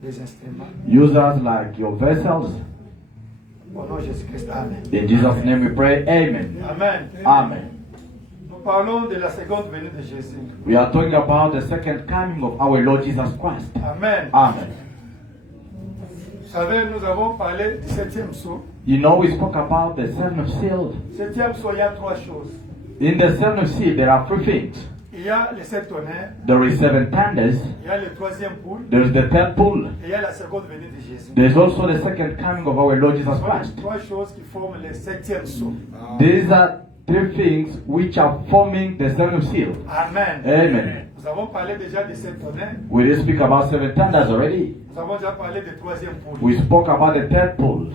des instruments. Use us like your vessels. Au nom de Jésus-Christ, Amen. In Jesus' name we pray, amen. Amen. Amen. Nous parlons de la seconde venue de Jésus. We are talking about the second coming of our Lord Jesus Christ. Amen. Amen. Vous savez, nous avons parlé du septième sceau. You know, we spoke about the seven of seals. Septième sceau, il y a trois choses. In the seven of seals, there are three things. Il y a les sept tonnerres, There is seven thunders. il y a le troisième poule, There is the third pool. et il y a la seconde venue de Jésus. There is also the second coming of our Lord Jesus Ce sont les Christ. trois choses qui forment le septième sceau. These are three things which are forming the seven of seals. Amen. Amen. Nous avons parlé déjà des sept tonnerres. We did speak about seven thunders already. Nous avons déjà parlé du troisième poule. We spoke about the third pool.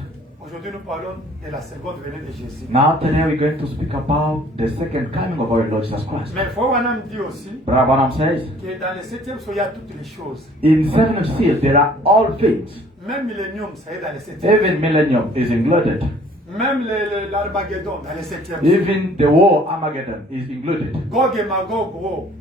Aujourd'hui, nous parlons de la seconde venue de Jésus. Now today we're going to speak about the second coming of our Lord Jesus Christ. Mais Fouanam dit aussi Brother Branham says, que dans le septième sceau, il y a toutes les choses. in seven of seals there are all things. Même millénium, ça est dans le septième. Even millennium is included. Même l'Armageddon, dans le septième. Even the war Armageddon is included. Gog et Magog,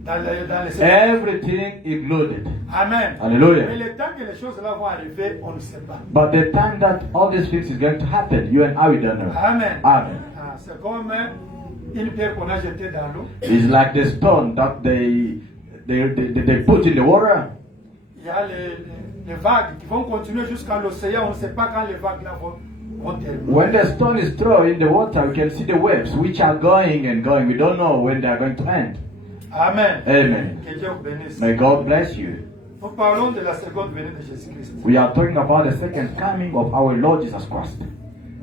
dans le septième. Everything included. Amen. Hallelujah. Mais le temps que les choses là vont arriver, on ne sait pas. But the time that all these things is going to happen, you and I we don't know. Amen. Amen. Ah, c'est comme une pierre qu'on a jetée dans l'eau. It's like the stone that they put in the water. Il y a les vagues qui vont continuer jusqu'à l'océan. On ne sait pas quand les vagues là vont terminer. When the stone is thrown in the water, we can see the waves which are going and going. We don't know when they are going to end. Amen. Amen. Que Dieu vous bénisse. May God bless you. Nous parlons de la seconde venue de Jésus-Christ. We are talking about the second coming of our Lord Jesus Christ.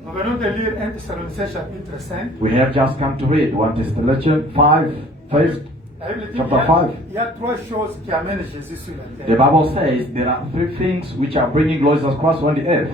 Nous venons de lire 1 Thessaloniciens chapitre 5. We have just come to read 1 Thessalonians 5, first. La Bible dit Chapter 5. il y a trois choses qui amènent Jésus sur la The terre. Bible says there are three things which are bringing Lord Jesus Christ on the earth.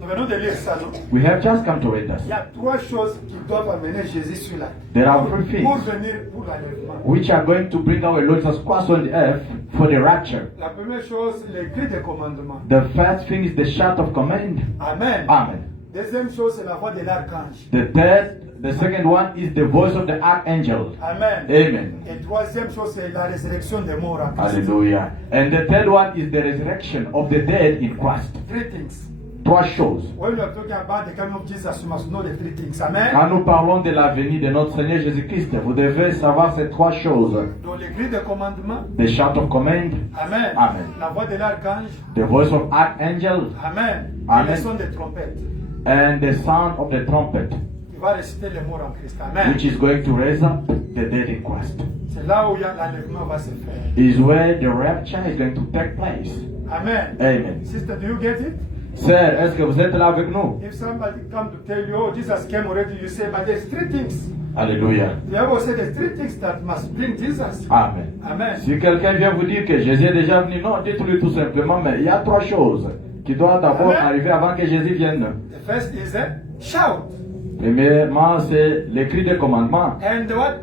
Nous venons de lire ça, non? We have just come to read Il y this. a trois choses qui doivent amener Jésus sur la There terre. are three things Pour venir pour l'enlèvement. which are going to bring our Lord Jesus Christ on the earth for the rapture. La première chose, les cris de commandement. The first thing is the shout of command. Amen. Amen. Deuxième chose, c'est la voix de l'archange. The second one is the voice of the archangel. Amen. Amen. Et troisième chose, c'est la résurrection des morts en Christ. Hallelujah. And the third one is the resurrection of the dead in Christ. Three things. Trois choses. When we are talking about the coming of Jesus, we must know the three things. Amen. Quand nous parlons de la venue de notre Seigneur Jésus-Christ, vous devez savoir ces trois choses. Donc les cris de commandement. The shout of command, Amen. Amen. La voix de l'archange. the voice of archangel, Amen. Amen. Et le son des trompettes. and the sound of the trumpet, Qui va ressusciter les morts en Christ. Amen. which is going to raise up the dead in Christ. C'est là où l'enlèvement va se faire. Is where the rapture is going to take place. Amen. Amen. Sister, do you get it? Sir, est-ce que vous êtes là avec nous? If somebody come to tell you, oh, Jesus came already, you say, but there's three things. Alléluia. The Bible said there's three things that must bring Jesus. Amen. Amen. Si quelqu'un vient vous dire que Jésus est déjà venu, non, dites-lui tout simplement, mais il y a trois choses qui doivent d'abord Amen. arriver avant que Jésus vienne. The first is a shout. Premièrement, c'est le cri de commandement, And the what?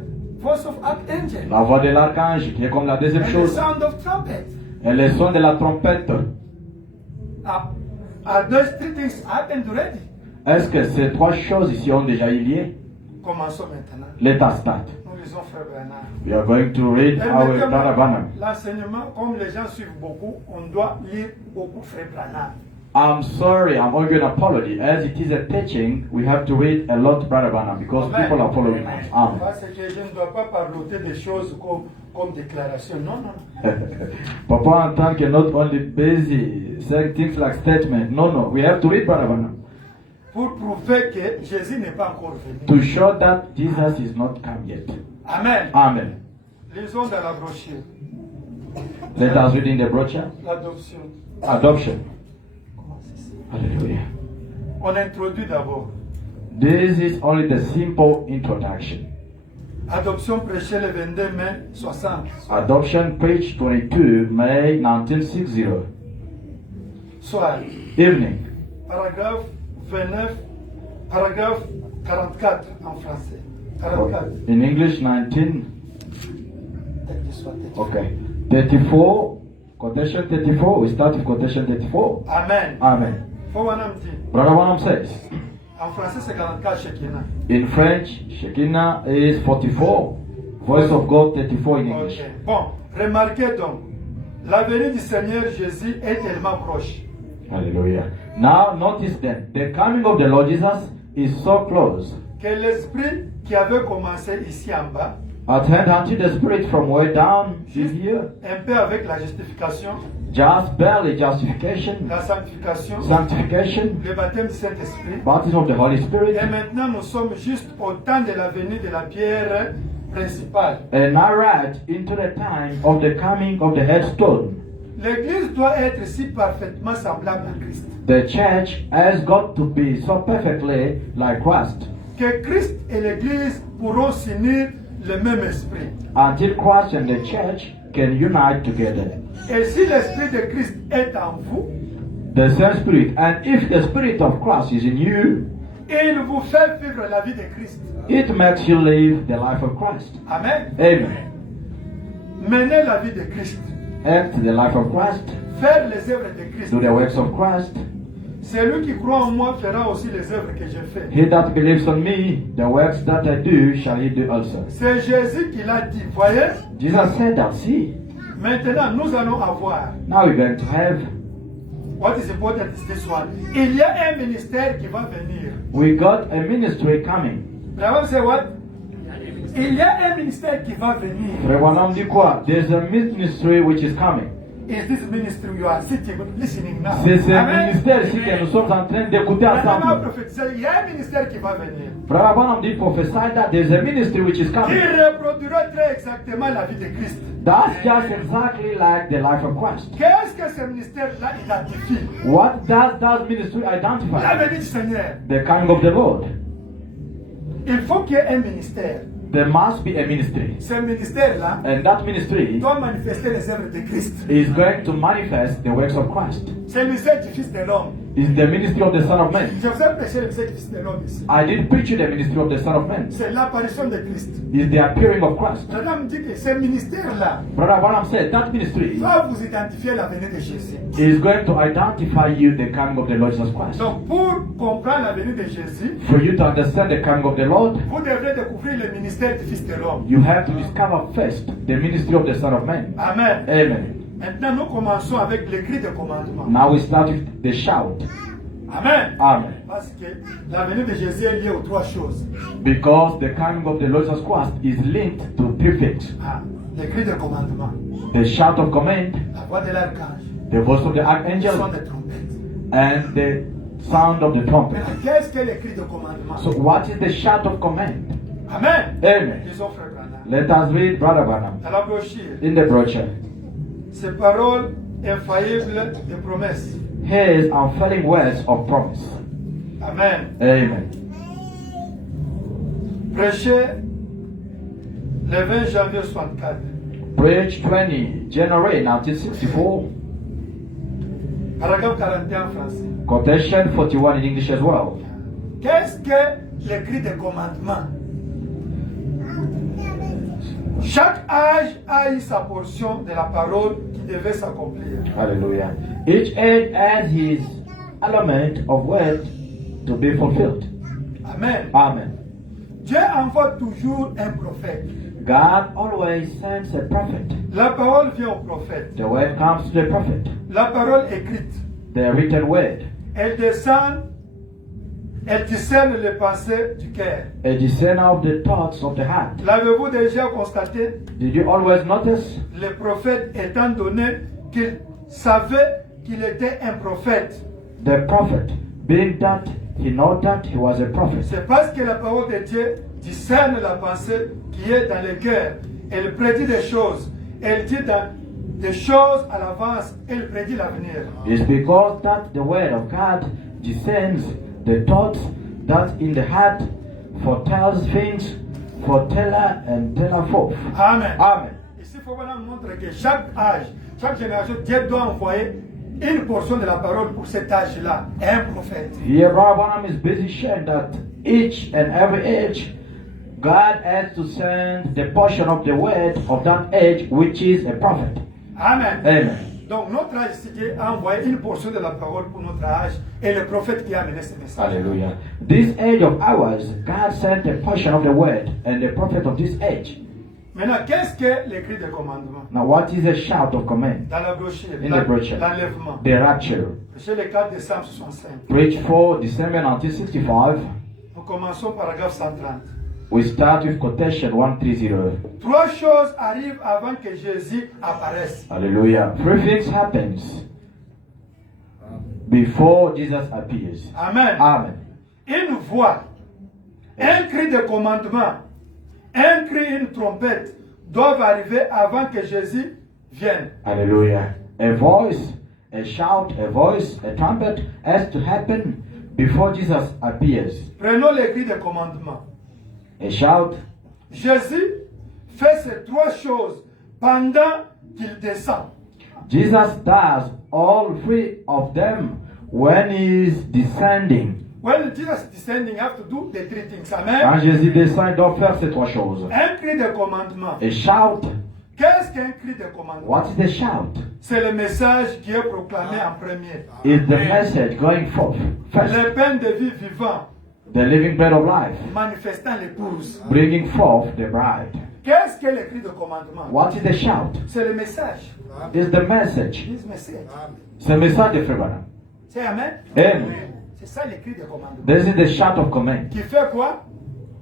Voice of archangel. la voix de l'archange, qui est comme la deuxième And the chose, sound of trumpet. et le son de la trompette. Are those three things happened already? Est-ce que ces trois choses ici ont déjà eu lieu? Commençons maintenant. Let us start. Nous lisons Frère Branham. We are going to read our Permettez-moi, Brother Branham. l'enseignement, comme les gens suivent beaucoup, on doit lire beaucoup Frère Branham. I'm sorry, I'm arguing an apology. As it is a teaching, we have to read a lot Brother Branham because Amen. people are following us. Amen. Parce que je ne dois pas parloter des choses comme déclaration. Non, non. Papa entend que not only busy saying things like statement. No, no, we have to read Brother Branham Pour prouver que Jésus n'est pas encore venu. to show that Jesus is not come yet. Amen. Amen. Lisons dans la brochure. Let us read in the brochure. L'adoption. Adoption. Comment c'est ça? Hallelujah. On introduit d'abord. This is only the simple introduction. Adoption prêchée le 22 mai 60. Adoption, page 22, May 1960. Soir. Evening. Paragraphe 29. Paragraphe 44 en français. 44. In English, 19. Tel que soit, tel que Okay. 34. Quotation 34. We start with quotation 34. soit. Amen. Amen. Fouanam dit. Brother Branham says, En français, c'est 44 Shekinah. in French, Shekinah is 44. Voice of God 34 in English. Ok. Bon, remarquez donc, La venue du Seigneur Jésus est tellement proche. Hallelujah. Now notice that the coming of the Lord Jesus is so close. Que l'esprit qui avait commencé ici en bas, Attend unto the Spirit from way down is juste here. un peu avec la justification, Just barely justification, la sanctification, sanctification, le baptême du Saint-Esprit. baptism of the Holy Spirit. Et maintenant, nous sommes juste au temps de la venue de la pierre principale. And now right into the time of the coming of the headstone. L'Église doit être si parfaitement semblable à Christ. The church has got to be so perfectly like Christ. Que Christ et l'Église pourront s'unir le même esprit. Until Christ and the church can unite together. Et si l'esprit de Christ est en vous, The same Spirit. And if the Spirit of Christ is in you, il vous fait vivre la vie de Christ. it makes you live the life of Christ. Amen. Amen. Menez la vie de Christ. Act the life of Christ. Faire les œuvres de Christ. Do the works of Christ. Celui qui croit en moi fera aussi les œuvres que je fais. He that believes on me, the works that I do shall he do also. C'est Jésus qui l'a dit. Voyez, Jesus said that, see, maintenant nous allons avoir. now we're going to have, What is important is this one. Il y a un ministère qui va venir. we got a ministry coming. Bravo, c'est what? Il y a un ministère qui va venir. Rewanam dit quoi? There's a ministry which is coming. Is this ministry you are sitting listening now? C'est ce Amen. ministère ici que nous sommes en train d'écouter Vraiment ensemble. prophétiser, il y a un ministère qui va venir. Brother Branham dit prophesy that there's a ministry which is Qui coming. reproduira très exactement la vie de Christ. That's just exactly like the life of Christ. Qu'est-ce que ce ministère-là identifie? What does that ministry La identify? venue du Seigneur. The coming of the Lord. Il faut qu'il y ait un ministère. There must be a ministry. Ce ministère-là And that ministry doit manifester les œuvres de Christ. is going to manifest the works of Christ. C'est le ministère du Fils de l'homme. Is the ministry of the Son of Man. Je vous ai prêché le ministère du Fils de l'homme ici. I didn't preach you the ministry of the Son of Man. C'est l'apparition de Christ. Is the appearing of Christ. La dame dit que ce ministère-là Brother Branham said that ministry va vous identifier la venue de Jésus. is going to identify you the coming of the Lord Jesus Christ. Donc, pour comprendre la venue de Jésus, For you to understand the coming of the Lord, vous devrez découvrir le ministère du Fils de l'homme. you have to discover first the ministry of the Son of Man. Amen. Amen. Maintenant, nous commençons avec le cri de commandement. Now we start with the shout. Amen. Amen. Parce que la venue de Jésus est liée aux trois choses. Because the coming of the Lord Jesus Christ is linked to three things. Ah, le cri de commandement, The shout of command, la voix de l'archange, the voice of the le son archangel, des trompettes. and the sound of the trumpet. Maintenant, qu'est-ce que le cri de commandement? So what is the shout of command? Amen. Amen. Disons, frère Branham. Let us read Brother Branham Dans la brochure, in the brochure. ces paroles infaillibles de promesses. His unfailing words of promise. Amen. Amen. Prêché le 20 janvier 64. Preach 20 January 1964. Paragraphe 41 en français. Quotation 41 in English as well. Qu'est-ce que le cri de commandement? Chaque âge a eu sa portion de la parole qui devait s'accomplir. Hallelujah. Each age has his element of word to be fulfilled. Amen. Amen. Dieu envoie toujours un prophète. God always sends a prophet. La parole vient au prophète. The word comes to the prophet. La parole écrite. The written word. Elle descend. Elle discerne les pensées du cœur. A discerner of the thoughts of the heart. L'avez-vous déjà constaté? Did you always notice? Le prophète étant donné qu'il savait qu'il était un prophète. The prophet, being that he knew that he was a prophet. C'est parce que la parole de Dieu discerne la pensée qui est dans le cœur. Elle prédit des choses. Elle dit des choses à l'avance. Elle prédit l'avenir. It's because that the word of God discerns the thoughts that in the heart foretells things, foreteller and teller forth. Amen. Amen. Ici, il faut vraiment montrer que chaque âge, chaque génération, Dieu doit envoyer une portion de la parole pour cet âge-là. Un prophète. Here, Brother Branham is busy sharing that each and every age, God has to send the portion of the word of that age, which is a prophet. Amen. Amen. Donc, notre âge, c'est Dieu a envoyé une portion de la parole pour notre âge et le prophète qui a amené ce message. Hallelujah. This age of ours, God sent a portion of the word and the prophet of this age. Maintenant, qu'est-ce que l'écrit de commandement? Now, what is a shout of command? Dans la brochure, In the brochure. l'enlèvement. The rapture. C'est le 4 décembre 65. Preach 4 December 1965. Nous commençons paragraphe 130. We start with quotation 130. 3 choses arrivent avant que Jésus apparaisse. Hallelujah. 3 things happens before Jesus appears. Amen. Amen. Une voix, un cri de commandement, un cri, une trompette doivent arriver avant que Jésus vienne. Hallelujah. A voice, a shout, a voice, a trumpet has to happen before Jesus appears. Prenons les cris de commandement. A shout. Jésus fait ces 3 choses pendant qu'il descend. Jesus does all 3 of them when he is descending. When Jesus is descending, you have to do the 3 things. Quand Amen. Jésus descend, il doit faire ces 3 choses. Un cri de commandement. A shout. Qu'est-ce qu'un cri de commandement? What is the shout? C'est le message qui est proclamé en premier. Is the message going forth first. Le pain de vie vivant, The living bread of life, manifestant l'épouse. bringing forth the bride. Qu'est-ce que le cri de commandement? What is the shout? C'est le message. Is the message. This message. C'est le message de Frère Branham. C'est Amen. Amen. C'est ça le cri de commandement. This is the shout of command. Qui fait quoi?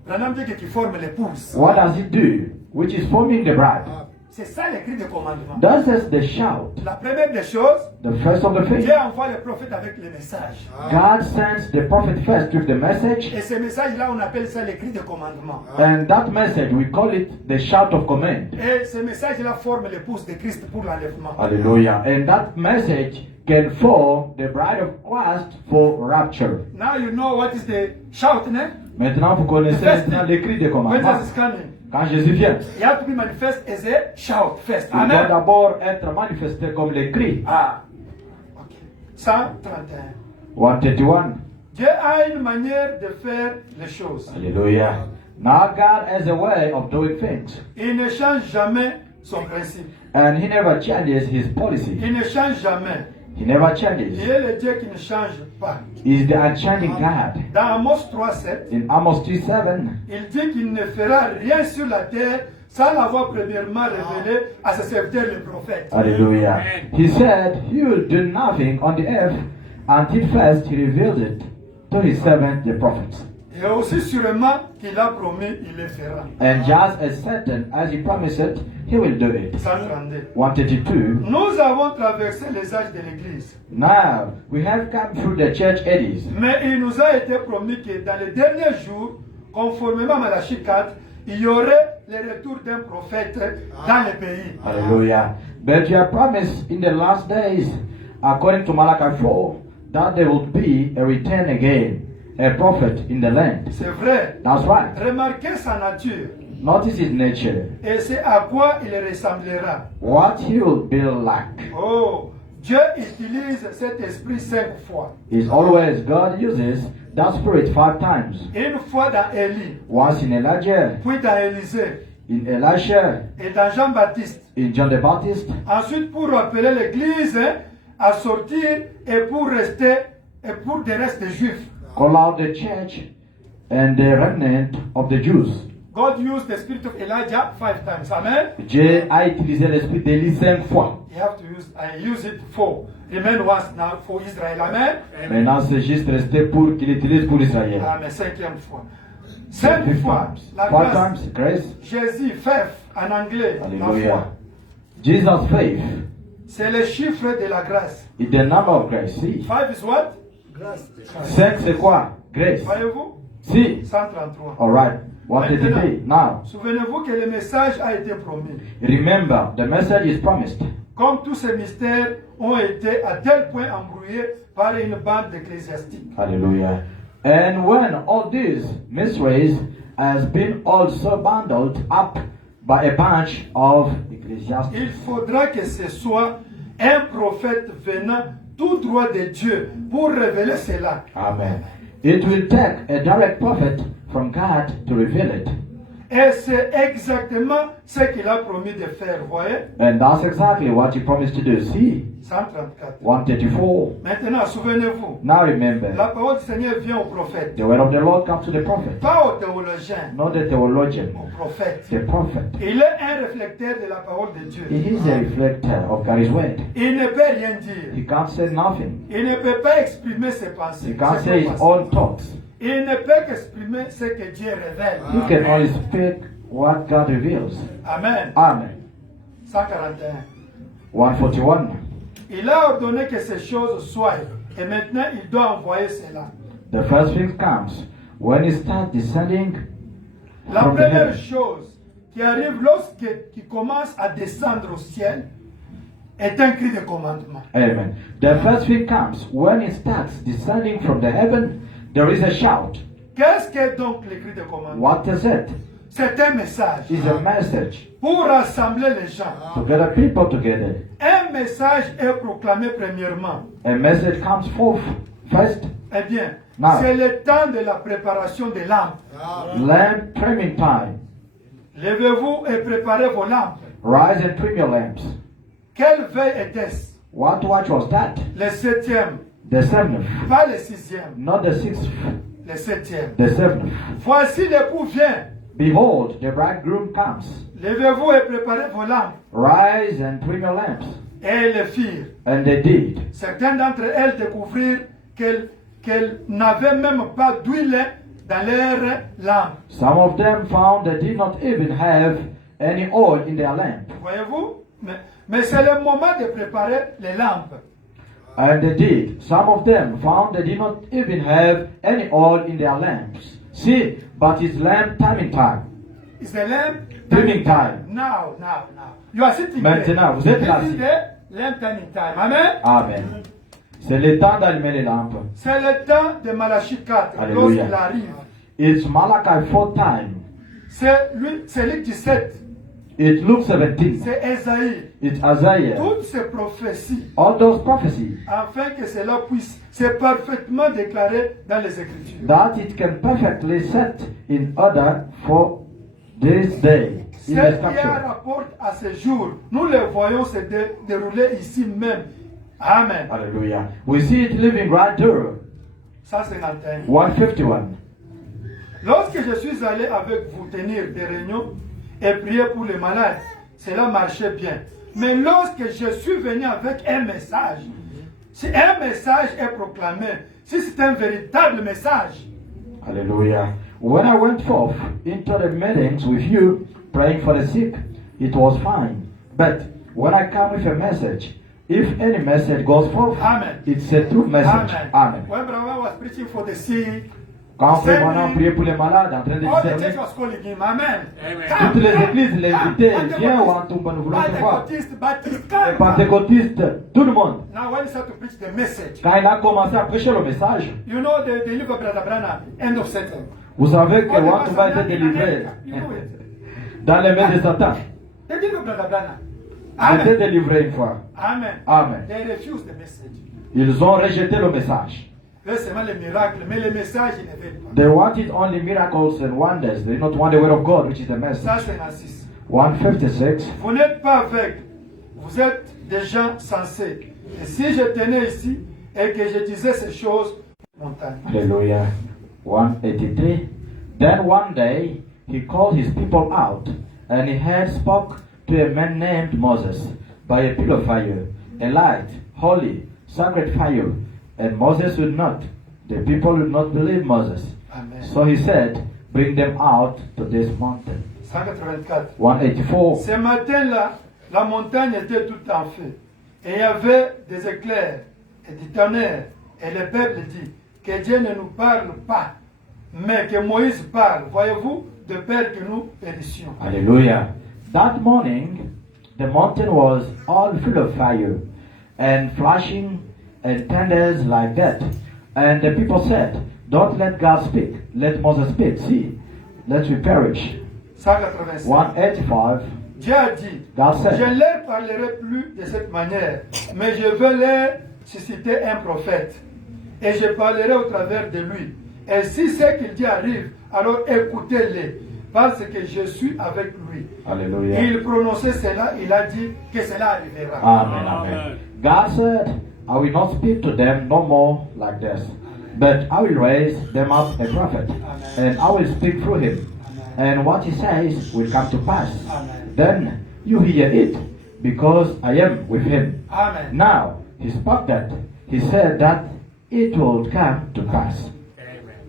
Branham dit qu'il forme l'épouse. What does it do? Which is forming the bride. C'est ça le cri de commandement. This is the shout. La première des choses, The first of the things. Dieu envoie le prophète avec le message. God sends the prophet first with the message. Et ce message-là, on appelle ça le cri de commandement. And that message, we call it the shout of command. Et ce message-là forme l'épouse de Christ pour l'enlèvement. Hallelujah. And that message can form the bride of Christ for rapture. Now you know what is the shout, né? Maintenant, vous connaissez maintenant les cris de When commandement. Jesus is coming, Quand Jésus vient, you have to be manifest as a shout first. il doit Amen. d'abord être manifesté comme les cris. Ah, ok. 131. 131. Dieu a une manière de faire les choses. Hallelujah. Now God has a way of doing things. Il ne change jamais son principe. And he never changes his policy. Il ne change jamais. He never Il changes. est le Dieu qui ne change pas. He's the unchanging God. Dans Amos 3:7, In Amos 3:7, il dit qu'il ne fera rien sur la terre sans l'avoir premièrement révélé à ses serviteurs les prophètes. hallelujah. He said he will do nothing on the earth until first he reveals it to his servants, the prophets. Et aussi sûrement qu'il a promis, il le fera. And just as certain as he promised it, he will do it. 132. 132. Nous avons traversé les âges de l'Église. Now, we have come through the church ages. Mais il nous a été promis que dans les derniers jours, conformément à Malachie 4, il y aurait le retour d'un prophète dans le pays. Hallelujah. But you are promised in the last days, according to Malachi 4, that there will be a return again, a prophet in the land. C'est vrai. That's right. Remarquez sa nature Notice his nature. et c'est à quoi il ressemblera. What he will be like. Oh, Dieu utilise cet esprit 5 fois. Is always God uses that spirit 5 times. Une fois dans Élie, Once in Elijah, puis dans Élisée in Elisha, et dans Jean-Baptiste. in John the Baptist, Ensuite, pour rappeler l'Église à sortir et pour rester et pour des restes des Juifs. call out the church and the remnant of the Jews. God used the spirit of Elijah 5 times. Amen. Dieu a utilisé l'esprit d'Élie 5 fois. You have to use, I use it for, remain once now for Israel. Amen. Maintenant, c'est juste resté pour qu'il utilise pour Israël. Amen. 5e fois. 5 fois. La 5 grâce. times, grace. Jésus, faith, en anglais. La foi. Hallelujah. Jesus' faith C'est le chiffre de la grâce. is the number of grace. Si. 5 is what? Grâce. 5 c'est quoi? Grace. Voyez-vous? Si. 133. Alright. What did it be? Now, Souvenez-vous que le message a été promis. remember, the message is promised. Comme tous ces mystères ont été à tel point embrouillés par une bande d'ecclésiastiques. Hallelujah. And when all these mysteries has been also bundled up by a bunch of ecclesiastics, Il faudra que ce soit un prophète venant tout droit de Dieu pour révéler cela. Amen. It will take a direct prophet from God to reveal it. Et c'est exactement ce qu'il a promis de faire, vous voyez? And that's exactly what he promised to do. See, 134. 134. Maintenant, souvenez-vous, Now remember, la parole du Seigneur vient au prophète, the word of the Lord comes to the prophet, pas au théologien, not the theologian, au prophète. the prophet. Il est un réflecteur de la parole de Dieu. He is a reflector of God's word. Il ne peut rien dire. He can't say nothing. Il ne peut pas exprimer ses pensées. He can't ses say his pensées. own thoughts. Il ne peut qu'exprimer ce que Dieu révèle. He can only speak what God reveals. Amen. Amen. 141. 141. Il a ordonné que ces choses soient. Et maintenant, il doit envoyer cela. The first thing comes when he starts descending La from the première heaven. chose qui arrive lorsqu'il commence à descendre au ciel est un cri de commandement. Amen. The first thing comes when he starts descending from the heaven. There is a shout. Qu'est-ce qu'est donc le cri de commandement? What is it? C'est un message It's a message pour rassembler les gens. to gather people together. Un message est proclamé premièrement. A message comes forth first. Eh bien, Non. c'est le temps de la préparation des lampes. Lamp trimming time. Levez-vous et préparez vos lampes. Rise and trim your lamps. Quelle veille était-ce? What watch was that? Le 7e, The seventh, pas le 6e, not the sixth, le 7e. the seventh. Voici l'époux vient. Behold, the bridegroom comes. Levez-vous et préparez vos lampes. Rise and trim your lamps. Et elles le firent. And they did. Certaines d'entre elles découvrirent qu'elles n'avaient même pas d'huile dans leurs lampes. Some of them found they did not even have any oil in their lamp. Voyez-vous? Mais c'est le moment de préparer les lampes. And they did. Some of them found they did not even have any oil in their lamps. See, but it's lamp timing time. It's the lamp Timing time. Now. You are sitting Maintenant, there. vous êtes là. This is the lamp timing time. Amen. Amen. C'est le temps d'allumer les lampes. C'est le temps de Malachie 4. Alléluia. Lorsqu'il arrive. It's Malachi 4 time. C'est Luc 17. It's Luke 17. C'est Esaïe. It's Isaiah. Toutes ces prophéties, All those prophecies afin que cela puisse se parfaitement déclarer dans les Écritures. that it can perfectly set in order for this day Ce in qui the a scripture. rapport à ce jour, nous le voyons se dérouler ici même. Amen. Hallelujah. We see it living right there. 151. 151. Lorsque je suis allé avec vous tenir des réunions et prier pour les malades, cela marchait bien. Mais lorsque je suis venu avec un message, si un message est proclamé, si c'est un véritable message, Hallelujah. When I went forth into the meetings with you, praying for the sick, it was fine. But when I come with a message, if any message goes forth, Amen. it's a true message. Amen. Amen. When Brahma was preaching for the sick, Quand Frère Branham priait pour les malades, en train de all the church discerner, was calling him. Amen. toutes les églises l'invitaient, viens ou Antumba, nous voulons te voir. Pentecostist, Baptist, Les pentecôtistes, tout le monde. Now when he started to preach the message, Quand il a commencé à prêcher le message, you know the livre of Brother Branham, end of sentence. vous savez que All the Wantumba pastors était in délivré America, you know it. dans les mains de Satan. The livre of Brother Branham. Il était Amen. délivré une fois. Amen. Amen. They refused the message. Ils ont rejeté le message. Là, seulement les miracles, mais le message, ils ne veulent pas. They wanted only miracles and wonders. They don't want the word of God, which is the message. 156. 156. Vous n'êtes pas aveugles, vous êtes des gens sensés. Et si je tenais ici et que je disais ces choses, montagne. Hallelujah. 183. Then one day he called his people out, and he had spoke to a man named Moses by a pillar of fire, a light, holy, sacred fire. And Moses would not. The people would not believe Moses. Amen. So he said, bring them out to this mountain. 184. 184. Ce matin-là, la montagne était toute en feu. Et il y avait des éclairs et du tonnerre. Et le peuple dit que Dieu ne nous parle pas, mais que Moïse parle. Voyez-vous, de peur que nous périssions. Hallelujah. That morning, the mountain was all full of fire and flashing and thunders like that. And the people said, don't let God speak. Let Moses speak. See, let we perish. 185. 185. Dieu a dit, God je said, ne leur parlerai plus de cette manière, mais je veux leur susciter un prophète. Et je parlerai au travers de lui. Et si ce qu'il dit arrive, alors écoutez-le. parce que je suis avec lui. Hallelujah. Et il prononçait cela, il a dit que cela arrivera. Amen. Amen. God said, I will not speak to them no more like this, but I will raise them up a prophet, and I will speak through him. And what he says will come to pass. Amen. Then you hear it, because I am with him. Amen. Now, he spoke that. He said that it will come to pass.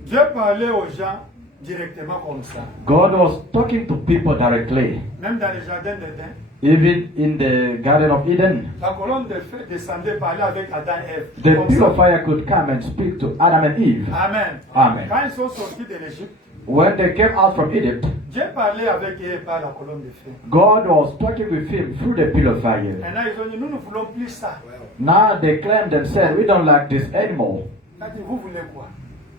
Dieu parlait aux gens directement comme ça. God was talking to people directly. Même dans le jardin d'Éden, Even in the Garden of Eden, la colonne de feu descendait parler avec Adam et Ève. the Comme pillar ça. of fire could come and speak to Adam and Eve. Amen. Amen. Quand ils sont sortis de l'Égypte, When they came out from Egypt, Dieu parlait avec eux par la colonne de feu. God was talking with him through the pillar of fire. Maintenant, ils ont dit, nous ne voulons plus ça. Now they claimed and said, we don't like this anymore. Il a dit, vous voulez quoi?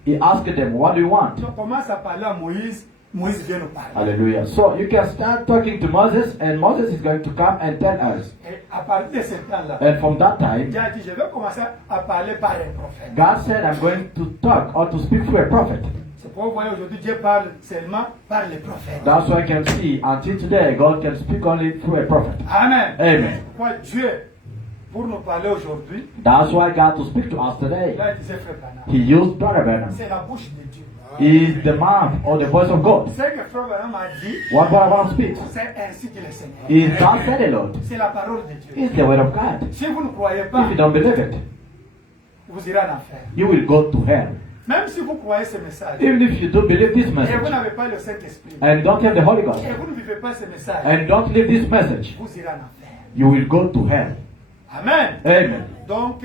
He asked them, what do you want? Donc, commence à parler à Moïse. Moïse vient nous parler. Hallelujah. So you can start talking to Moses, and Moses is going to come and tell us. Et à partir de ce temps-là, And from that time, Dieu a dit, je vais commencer à parler par un prophète. God said, I'm going to talk or to speak through a prophet. C'est pourquoi vous voyez aujourd'hui, Dieu parle seulement par les prophètes. That's why I can see until today, God can speak only through a prophet. Amen. Amen. Pourquoi Dieu, pour nous parler aujourd'hui, That's why God to speak to us today. là, il disait Frère Branham, He used Brother Branham. c'est la bouche de Dieu. He is the mouth or the voice of God. Ce que Frère Branham a dit, What Brother Branham speaks c'est ainsi qu'il est Seigneur. is God said a lot. C'est la parole de Dieu. It's the word of God. Si vous ne croyez pas, If you don't believe it, vous irez en enfer. you will go to hell. Même si vous croyez ce message, Even if you don't believe this et vous message n'avez pas le Saint-Esprit, and don't have the Holy Ghost et vous ne vivez pas ce message, and don't live this message, vous irez en enfer. you will go to hell. Amen. Amen. Donc,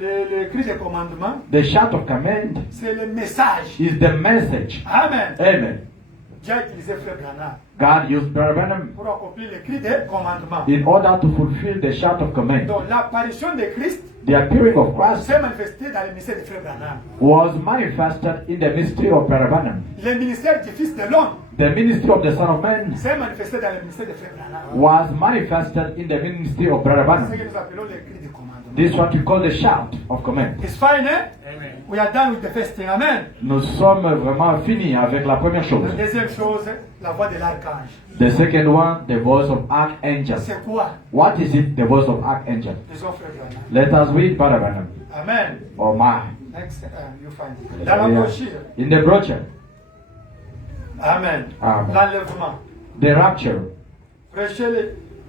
le cri de commandement, The shout of command c'est le message. is the message. Amen. Amen. Dieu a utilisé Frère Branham God used Brother Branham pour accomplir le cri de commandement. in order to fulfill the shout of command. Donc, l'apparition de Christ The appearing of Christ s'est manifestée dans le ministère de Frère Branham. was manifested in the ministry of Brother Branham. Le ministère du Fils de l'homme The ministry of the Son of Man s'est manifesté dans le ministère de Frère Branham. was manifested in the ministry of Brother C'est ce Branham. que nous appelons le cri de commandement. This is what we call the shout of command. It's fine, eh? We are done with the first thing. Amen. Nous sommes vraiment finis avec la première chose. La deuxième chose, la voix de l'archange. The second one, the voice of archangel. C'est quoi? What is it, the voice of archangel? Disons Frère Branham. Let us read Brother Branham. Amen. Oh my. Next, you find it. Dans la brochure. In the brochure, Amen. Amen. L'enlèvement. the rapture, Prêché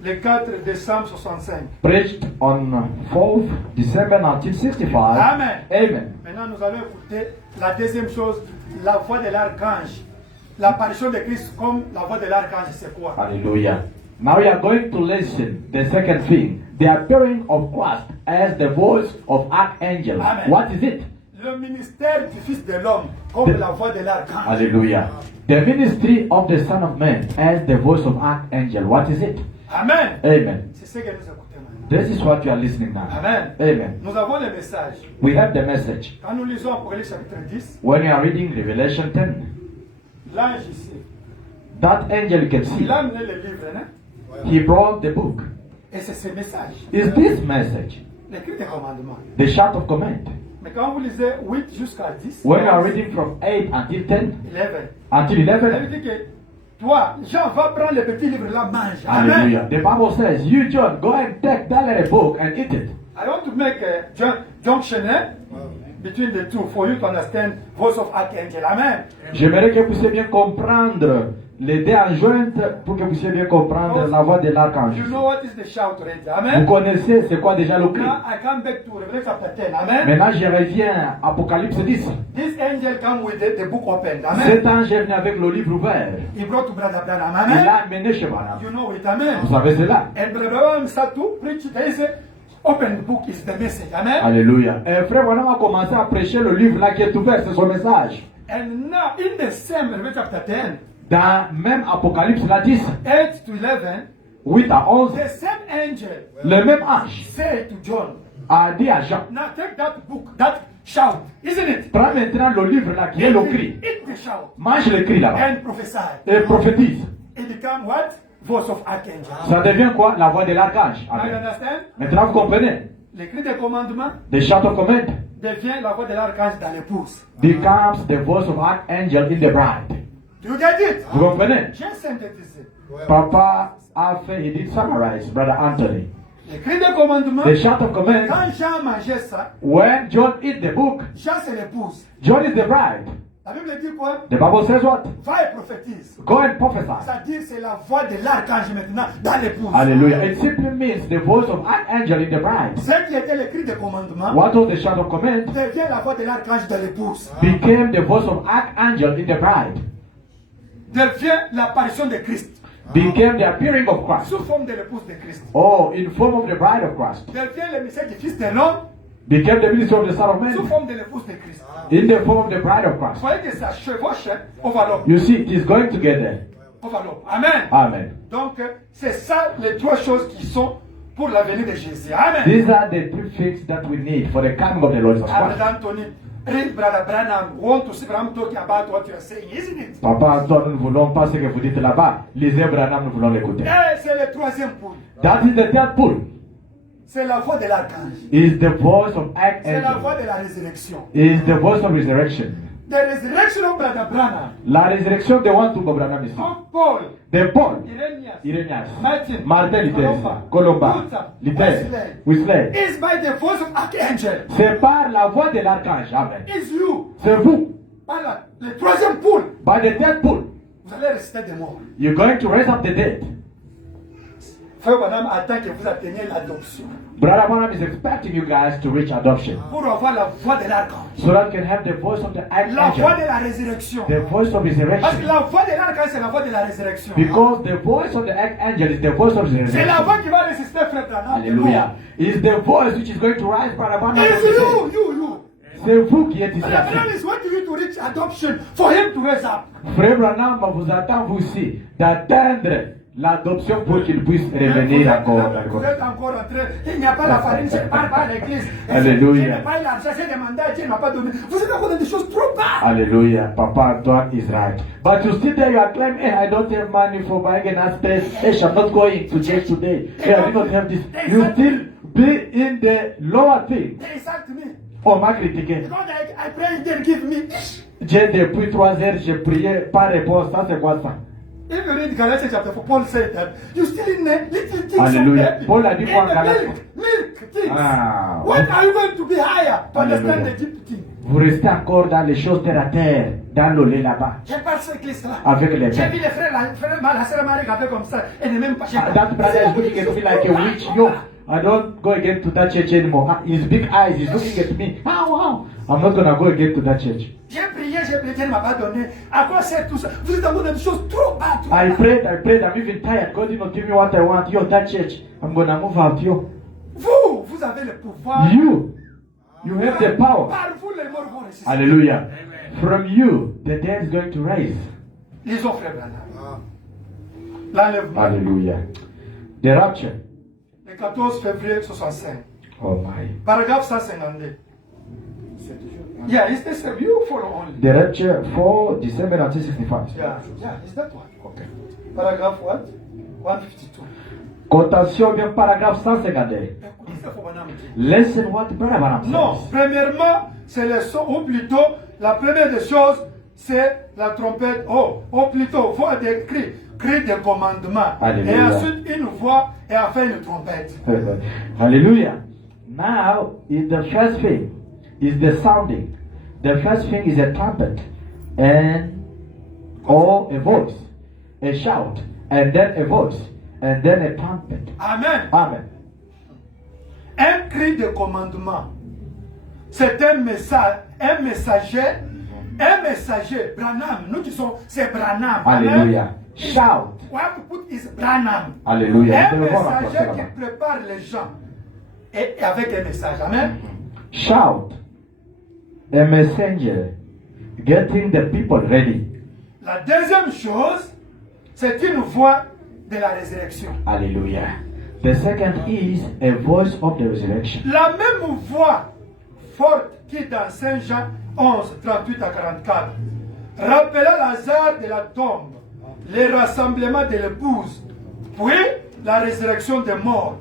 le 4 décembre 65. preached on 4th December 1965. Amen. Amen. Maintenant, nous allons écouter la deuxième chose, la voix de l'archange. L'apparition de Christ comme la voix de l'archange, c'est quoi? Hallelujah. Now we are going to listen the second thing, the appearing of Christ as the voice of archangel. Amen. What is it? Le ministère du Fils de l'homme comme la voix de l'archange. Hallelujah. The ministry of the Son of Man as the voice of archangel. What is it? Amen. Amen. C'est ce que nous écoutons maintenant. This is what you are listening now. Amen. Amen. Nous avons le message. We have the message. Quand nous lisons Apocalypse chapitre 10, When you are reading Revelation 10, l'ange ici, that angel you can see, il a amené le livre, hein? he brought the book. Et c'est ce message. Is this message L'écrit des commandements. the shout of command? Mais quand vous lisez 8 jusqu'à 10, When you are reading from 8 until 10, 11, until il 11, dit que toi, Jean, va prendre le petit livre là, mange. Amen. hallelujah. The Bible says, you John, go and take that little book and eat it. I want to make a junction between the two for you to understand voice of archangel. Amen. J'aimerais que vous puissiez bien comprendre les deux en jointe pour que vous puissiez bien comprendre la voix de l'archange. You know what is the shout already. Vous Amen. connaissez c'est quoi déjà le cri. Now I come back to Revelation chapter 10. Amen. Maintenant, je reviens à Apocalypse 10. This angel come with the book open. Amen. Cet ange est venu avec le livre ouvert. He brought to Brother Branham. Il Amen. l'a amené chez Branham. You know it. Amen. Vous savez cela? And Brother Branham start to preach. There is a open book is the message. Amen. Alléluia. Et frère Branham a commencé à prêcher le livre là qui est ouvert, c'est son message. And now in the same Revelation chapter 10, Dans même Apocalypse là 10, 8 to 11, 8 à 11, the same angel le même ange said to John, a dit à Jean, now take that book, that shout, isn't it? prends maintenant le livre là qui est le cri. Eat the shout Mange le cri là-bas and prophesy. et prophétise. It become what? Voice of archangel. Ça devient quoi? La voix de l'archange. Now you Amen. understand? Maintenant vous comprenez? L'écrit des commandements The shout of command devient la voix de l'archange dans l'épouse. becomes the voice of archangel in the bride. You get it? Vous comprenez? J'ai synthétisé. Papa he did summarize, Brother Anthony. L'écrit des commandements. The chart of command. Quand Jean mangeait ça, When John eat the book, Jean c'est l'épouse. John is the bride. La Bible dit quoi? The Bible says what? Va et prophétise. Go and prophesy. C'est-à-dire c'est la voix de l'archange maintenant dans l'épouse. Hallelujah. It simply means the voice of archangel in the bride. Ce qui était l'écrit des commandements What was the chart of command devient la voix de l'archange dans l'épouse. became the voice of archangel in the bride. Devient l'apparition de Christ. Became the appearing of Christ. Sous forme de l'épouse de Christ. Oh, in form of the bride of Christ. Devient le message du fils de l'homme. Became the ministry of the Son of Sous Man. forme de l'épouse de Christ. In the form of the bride of Vous Christ. voyez que ça chevauche overlap. You see, it is going together. Overlap. Amen. Amen. Donc, c'est ça les trois choses qui sont pour la venue de Jésus. Amen. These are the three things that we need for the coming of the Lord Jesus Christ. Brother Anthony, read Brother Branham. Want to see Branham talking about what you are saying, isn't it? Papa Antoine, nous ne voulons pas ce que vous dites là-bas. Lisez Branham, nous voulons l'écouter. Et c'est le troisième point. That is the third pull. C'est la voix de l'archange. Is the voice of C'est la voix archangel. de la résurrection. Is the voice of resurrection. The resurrection of Brother Branham. La résurrection de one to Branham ici. Of Paul, De Paul, Irenaeus, Irenaeus, Martin, Martin Luther, Columba, Colomba, Luther, Wesley. is by the voice of archangel. C'est par la voix de l'archange. Amen. Is you. C'est vous. Par le troisième poule, By the third pull, vous allez ressusciter des morts. you're going to raise up the dead. Frère Branham attend que vous atteigniez l'adoption. Brother Branham is expecting you guys to reach adoption. Pour avoir la voix de l'archange. So that you can have the voice of the La voix archangel. de la résurrection. The voice of Parce que resurrection. la voix de l'archange, c'est la voix de la résurrection. Because the voice of the archangel is the voice of C'est la resurrection. voix qui va résister Frère Branham. Hallelujah. Is the voice which is going to rise Brother Branham. It's you. C'est vous qui êtes ici. Brother Branham is wanting you to reach adoption for him to raise up. Frère Branham vous attend vous aussi d'atteindre l'adoption pour qu'il puisse revenir encore. Vous êtes encore en train, il n'y a pas la farine, je parle pas à l'église. Alléluia. Je n'ai pas l'argent, j'ai demandé à Dieu, il ne m'a pas donné. Vous êtes encore dans des choses trop bas. Hallelujah. Papa Antoine is right. But you sit there, you are claiming, hey, I don't have money for buying an aspect. Hey, I'm not going to church today. Hey, I do not have this. You still be in the lower thing. They insult me. On m'a critiqué. Because I pray, they give me. J'ai depuis 3 heures, j'ai prié, pas réponse. Ça, c'est quoi ça? If you read Galatians chapter 4, Paul said that you still in the little things. Hallelujah. Of Paul a dit quoi en in the Galates? milk things. Ah. When are you going to be higher to understand Hallelujah. the deep thing? Vous restez encore dans les choses terre à terre, dans le lait là-bas, J'ai passé avec l'islam. avec les J'ai mains. vu les frères, la sœur Marie regarder comme ça, elle n'est même pas chez That brother is looking at me like a witch. Yo, I don't go again to that church anymore. His big eyes, he's looking at me. How? I'm not gonna go again to that church. J'ai prié, Dieu ne m'a pas donné. À quoi sert tout ça? Vous êtes encore dans des choses trop bas. Trop I bas. prayed, I'm even tired. God did not give me what I want. Yo, that church, I'm gonna move out. Yo, Vous avez le pouvoir. you have the power. Par vous, les morts vont ressusciter. Hallelujah. From you, the dead is going to rise. Lisons, frère Branham. L'enlèvement. Hallelujah. The rapture. Le 14 février 65. Oh my. Paragraphe 152. Yeah, is this a beautiful only? The rapture for December 1965. Yeah, is that one? Okay. Paragraphe what? 152. Quotation bien paragraphe 152. Écoutez ce que Branham dit. Listen what Brother Branham Non, says. premièrement, c'est le son, ou plutôt, la première des choses, c'est la trompette. Ou plutôt, voix des cris de commandement. Alléluia. Et ensuite une voix, et enfin une trompette. Hallelujah. Now is the first thing is the sounding. The first thing is a trumpet and or a voice, a shout, and then a voice, and then a trumpet. Amen. Amen. Un cri de commandement. C'est un message, un messager, Branham. Nous disons, c'est Branham. Hallelujah. Shout. What we put is Branham. Hallelujah. Un messager qui prépare les gens. Et avec un message. Amen. Shout. A messenger getting the people ready. La deuxième chose, c'est une voix de la résurrection. Hallelujah. The second is a voice of the resurrection. La même voix forte qui dans Saint Jean 11, 38 à 44 rappela Lazare de la tombe, le rassemblement de l'épouse, puis la résurrection des morts,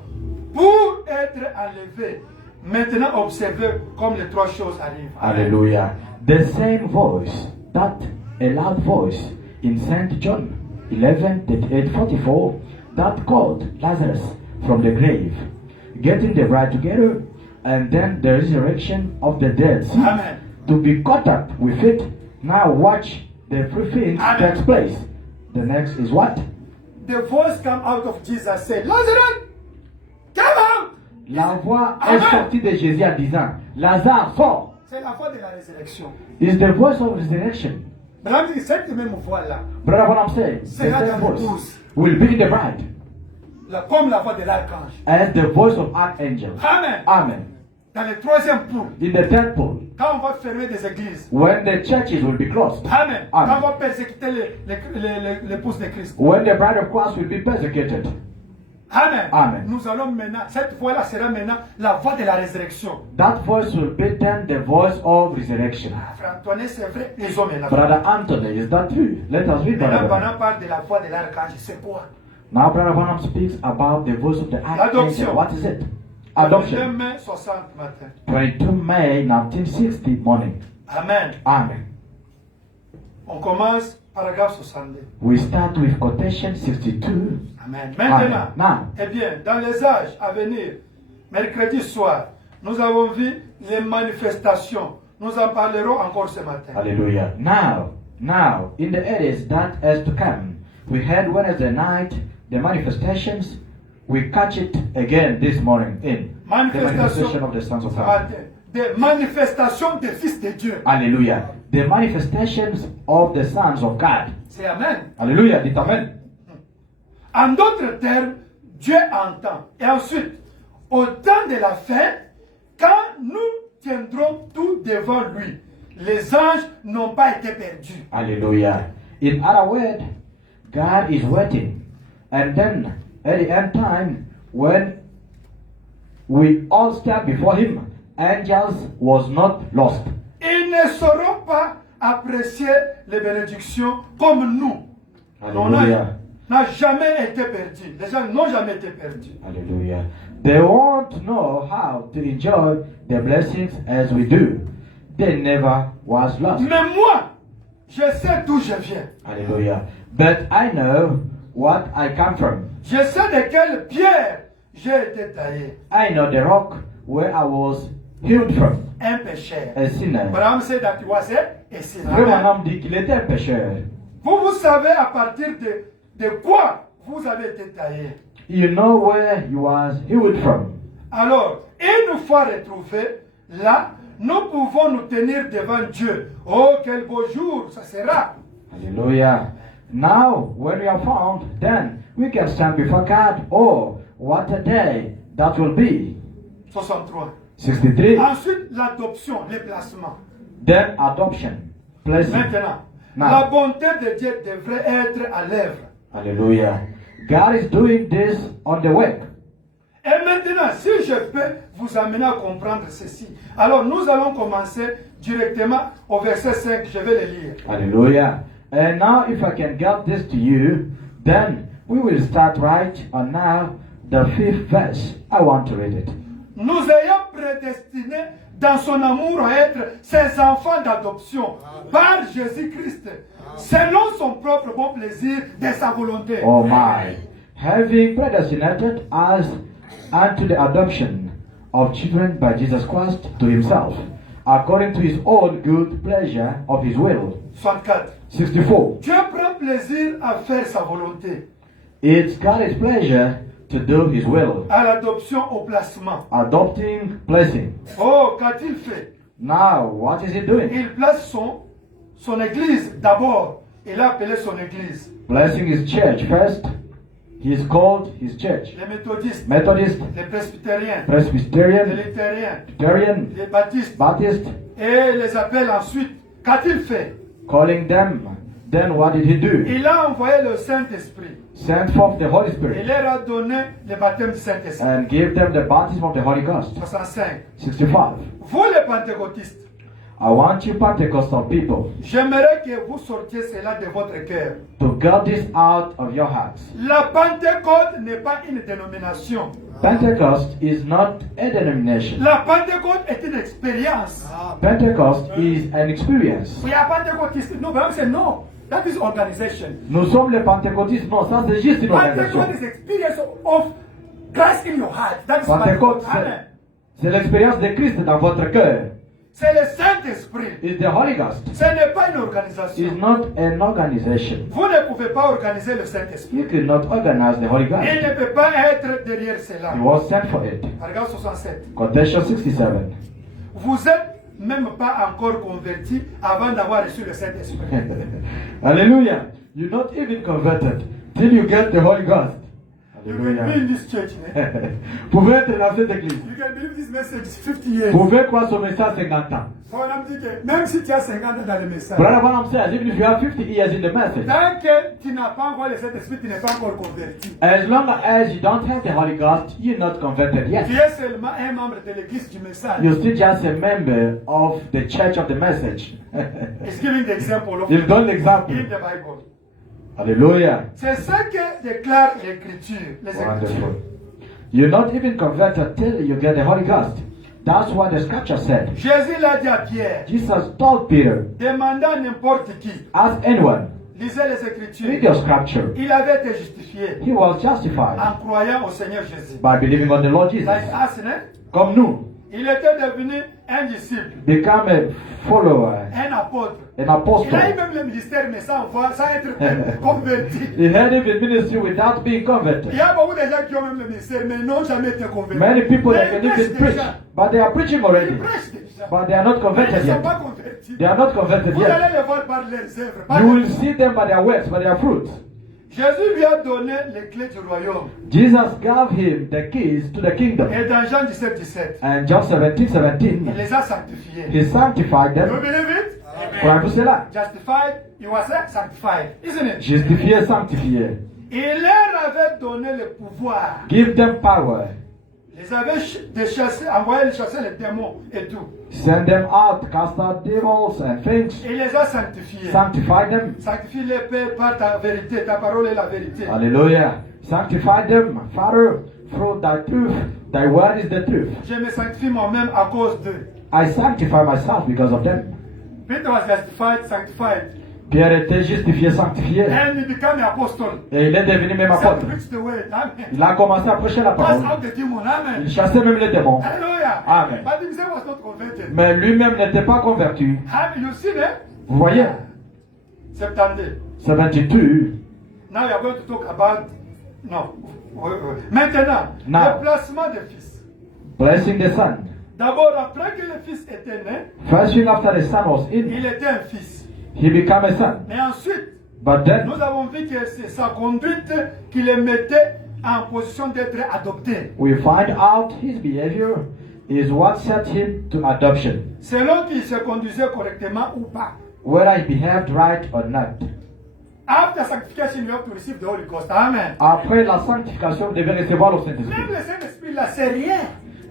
pour être enlevé. Maintenant observez comme les trois choses arrivent. Hallelujah. The same voice, that a loud voice, in St. John 11:38-44 that called Lazarus from the grave, getting the bride together, and then the resurrection of the dead. Amen. To be caught up with it, now watch the three things Amen. takes place. The next is what? The voice come out of Jesus said, Lazarus, come out. La voix Amen. est sortie de Jésus en disant, Lazare, sort. C'est la voix de la résurrection. Is the voice of resurrection. Madame dit, cette même voix-là, Brother, what I'm saying, the Sera same dans voice l'épouse. will be in the bride comme la voix de l'archange. as the voice of archangel. Amen. Amen. Dans le troisième poule, In the third pole, quand on va fermer des églises. when the churches will be closed, Amen. Amen. Quand on va persécuter l'épouse de Christ. when the bride of Christ will be persecuted. Amen. Amen. Nous allons maintenant, cette voix-là sera maintenant la voix de la résurrection. That voice will be then the voice of resurrection. Frère Antoine, c'est vrai, les hommes là. Brother Anthony, is that true? Let us read Maintenant, Brother Branham. on parle de la voix de l'archange, c'est quoi? Now Brother Branham speaks about the voice of the archangel. Adoption. What is it? 2 Adoption. mai 60 matin. 22 May 1960 morning. Amen. Amen. On commence paragraphe 62. We start with quotation 62. Amen. Maintenant, Now, eh bien, dans les âges à venir, mercredi soir, nous avons vu les manifestations. Nous en parlerons encore ce matin. hallelujah. Now, in the areas that is to come, we had Wednesday night the manifestations. We catch it again this morning in the manifestation of the sons of ce God. matin. Des manifestations des fils de Dieu. Hallelujah. The manifestations of the sons of God. C'est Amen. Hallelujah. Dites Amen. En d'autres termes, Dieu entend. Et ensuite, au temps de la fin, quand nous tiendrons tout devant lui, les anges n'ont pas été perdus. Hallelujah. In other words, God is waiting. And then at the end time, when we all stand before him, angels was not lost. Ils ne sauront pas apprécier les bénédictions comme nous. Hallelujah. N'a jamais été perdu. Les gens n'ont jamais été perdus. Hallelujah. They won't know how to enjoy the blessings as we do. They never was lost. Mais moi, je sais d'où je viens. Hallelujah. But I know what I come from. Je sais de quelle pierre j'ai été taillé. I know the rock where I was healed from. Un pécheur. A sinner. Abraham said that he was a sinner. Frère Branham dit qu'il était un pécheur. Vous savez à partir de quoi vous avez été taillé. You know where he was healed from. Alors, une fois retrouvés, là, nous pouvons nous tenir devant Dieu. Oh, quel beau jour, ça sera. Hallelujah. Now, when we are found, then we can stand before God. Oh, what a day that will be. 63. 63. Ensuite, l'adoption, les placements. Then adoption. Blessing. Maintenant, Now. la bonté de Dieu devrait être à l'œuvre. Hallelujah. God is doing this on the way. Et maintenant, si je peux vous amener à comprendre ceci, alors nous allons commencer directement au verset 5. Je vais le lire. Hallelujah. And now, if I can get this to you, then we will start right on now the 5th verse. I want to read it. Nous ayons prédestiné dans son amour à être ses enfants d'adoption par Jésus-Christ, selon son propre bon plaisir de sa volonté. Oh my. Having predestinated us unto the adoption of children by Jesus Christ to himself, according to his own good pleasure of his will. 64. 64. Dieu prend plaisir à faire sa volonté, It's God's pleasure to do his will. à l'adoption, au placement. Adopting, blessing. Oh, qu'a-t-il fait? Now, what is he doing? Il place son église d'abord. Il a appelé son église. Blessing his church first. He's called his church. Les méthodistes, Methodist, les presbytériens, les Presbyterian, luthériens, Lutheran, les baptistes. Baptist, Et les appelle ensuite. Qu'a-t-il fait? calling them. Then what did he do? Il a envoyé le Saint-Esprit. Sent forth the Holy Il Spirit leur a donné le baptême du Saint-Esprit. and gave them the baptism of the Holy Ghost. 65. 65. Vous les pentecôtistes, I want you Pentecostal people j'aimerais que vous sortiez cela de votre cœur. to get this out of your hearts. La Pentecôte n'est pas une dénomination. Pentecost is not a denomination. La Pentecôte est une expérience. Pentecost is an experience. Il y a pentecôtiste. Non, vraiment, c'est non. That is organization. Nous sommes les pentecôtistes. Non, ça c'est juste une organisation. Pentecostal is experience of Christ in your heart. That is Pentecôte, Pentecost. Amen. c'est l'expérience de Christ dans votre cœur. C'est le Saint-Esprit. It's the Holy Ghost. Ce n'est pas une organisation. It's not an organization. Vous ne pouvez pas organiser le Saint-Esprit. You cannot organize the Holy Ghost. Il ne peut pas être derrière cela. He was sent for it. Regarde 67. Quotation 67. Vous n'êtes même pas encore converti avant d'avoir reçu le Saint-Esprit. Hallelujah. You're not even converted till you get the Holy Ghost. You can be in Hallelujah. this church. Eh? Vous pouvez être dans cette église. You can believe this message 50 years. Vous pouvez croire ce message 50 ans. Voilà, me dit que même si tu as 50 ans dans le message, Brother Branham says, even if you have 50 years in the message, tant que tu n'as pas encore le Saint-Esprit, tu n'es pas encore converti. as long as you don't have the Holy Ghost, you're not converted yet. Tu es seulement un membre de l'église du message. You're still just a member of the church of the message. It's giving the example of Il donne in l'exemple. the Bible. Hallelujah. C'est ça que déclare l'Écriture. Les Écritures. Wonderful. You're not even converted till you get the Holy Ghost. That's what the scripture said. Jésus l'a dit à Pierre, Jesus told Peter, demandant à n'importe qui, ask anyone, lisez les read Écritures. your scripture. Il avait été justifié He was justified en croyant au Seigneur Jésus. by believing on the Lord Jesus. Like us, né? Comme nous, Il était devenu un disciple, become a follower, un apôtre. an Il a eu apostle. même le ministère, mais sans être converti. He had even ministry without being Il converted. y a beaucoup de gens qui ont même le ministère, mais n'ont jamais été convertis. Many people Mais that can ils even prêchent preach, déjà. but they are preaching Ils already, prêchent déjà. but they are not Mais converted ils ne sont yet. pas convertis. They are not converted Vous yet. allez les voir par leurs œuvres. par You will leurs- see them by their works, by their fruits. Jésus lui a donné les clés du royaume. Jesus gave him the keys to the kingdom. Et dans Jean 17, 17, And John 17:17, il les a sanctifiés. he sanctified You them. believe it? Croyez-vous cela? Justified, he was sanctified, isn't it? Justifié, sanctifié. Il leur avait donné le pouvoir. Give them power. Les avait envoyé les chasser les démons et tout. Send them out, cast out devils and things. Il les a sanctifiés. Sanctify them. Sanctifie-les, Père, par ta vérité. Ta parole est la vérité. Hallelujah. Sanctify them, Father, through thy truth. Thy word is the truth. Je me sanctifie moi-même à cause d'eux. I sanctify myself because of them. Peter was justified, sanctified. Pierre était justifié, sanctifié. And he became an apostle. Et il est devenu même He apôtre. preached the word. Amen. Il a commencé à prêcher la Cast parole. out the demon. Amen. Il chassait même les démons. Hallelujah. Amen. But himself was not converted. Mais lui-même n'était pas converti. You see that? Vous voyez? 72. 72. Now we are going to talk about. No. Maintenant, Now. le placement des fils. Blessing the son. D'abord, après que le fils était né, First thing after the son was in, il était un fils. he became a son. Mais ensuite, But then nous avons vu que c'est sa conduite qui le mettait en position d'être adopté. we find out his behavior is what set him to adoption. Selon qu'il se conduisait correctement ou pas. Whether he behaved right or not. After sanctification, you have to receive the Holy Ghost. Amen. Après la sanctification, vous devez recevoir le Même Saint-Esprit. le Saint-Esprit, là, c'est rien.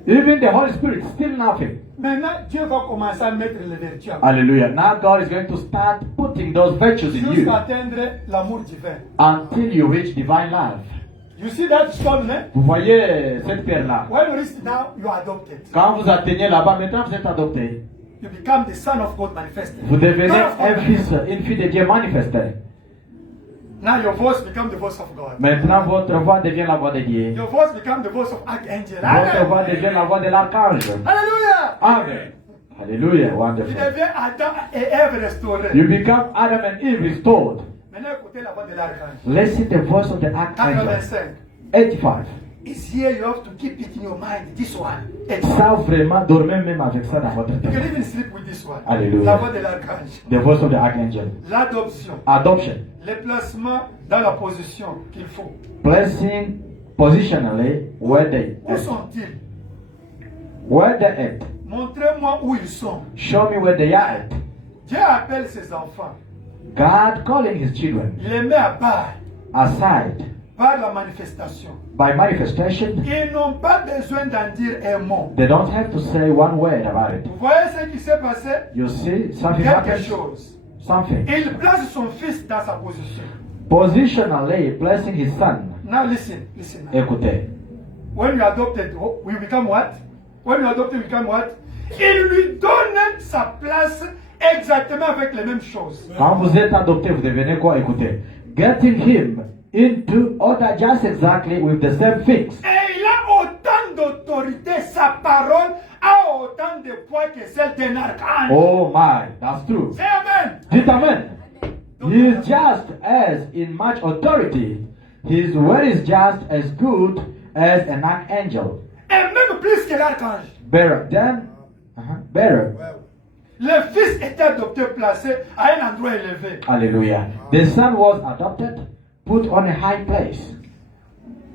Even the Holy Spirit, still nothing. Maintenant, Dieu va commencer à mettre les vertus en vous. Hallelujah. Now God is going to start putting those virtues in you Jusqu'à atteindre l'amour divin. until you reach divine love. You see that stone, eh? Vous voyez cette pierre-là. When you reach now, you are adopted. Quand vous atteignez là-bas, maintenant vous êtes adopté. You become the son of God manifested. Vous devenez Son of God un fils, une fille de Dieu manifestée. Now your voice becomes the voice of God. Maintenant votre voix devient la voix de Dieu. Your voice becomes the voice of archangel. Votre voix Amen. devient la voix de l'archange. Hallelujah. Amen. Hallelujah. Tu Wonderful. deviens Adam et Ève restaurés. You become Adam and Eve restored. Maintenant, écoutez la voix de l'archange. Listen to the voice of the archangel. 85. 85. It's here you have to keep it in your mind. This one. Ça vraiment, dormez même avec ça dans votre You tête. can even sleep with this one. Hallelujah. La voix de l'archange. The voice of the archangel. L'adoption. Adoption. Les placements dans la position qu'il faut. Placing positionally where they Où at. sont-ils? Where they at. Montrez-moi où ils sont. Show me where they are at. Dieu appelle ses enfants. God calling his children Il les met à part aside par la manifestation. by manifestation. Ils n'ont pas besoin d'en dire un mot. They don't have to say one word about it. Vous voyez ce qui s'est passé? You see, something Quelque happens. chose. Something. Il place son fils dans sa position. Positionally placing his son. Now listen, listen. Now. Écoutez. When you adopted, we become what? When you adopted, we become what? Il lui donne sa place exactement avec les mêmes choses. Quand vous êtes adopté, vous devenez quoi? Écoutez. Getting him into order just exactly with the same things. Et il a autant d'autorité, sa parole a autant de poids que celle d'un archange. Oh my, that's true. C'est Amen. Dites Amen. He is just as in much authority. His word is just as good as an archangel. Et même plus que l'archange. Better than, better. Le fils était adopté, placé à un endroit élevé. Hallelujah. The son was adopted, put on a high place.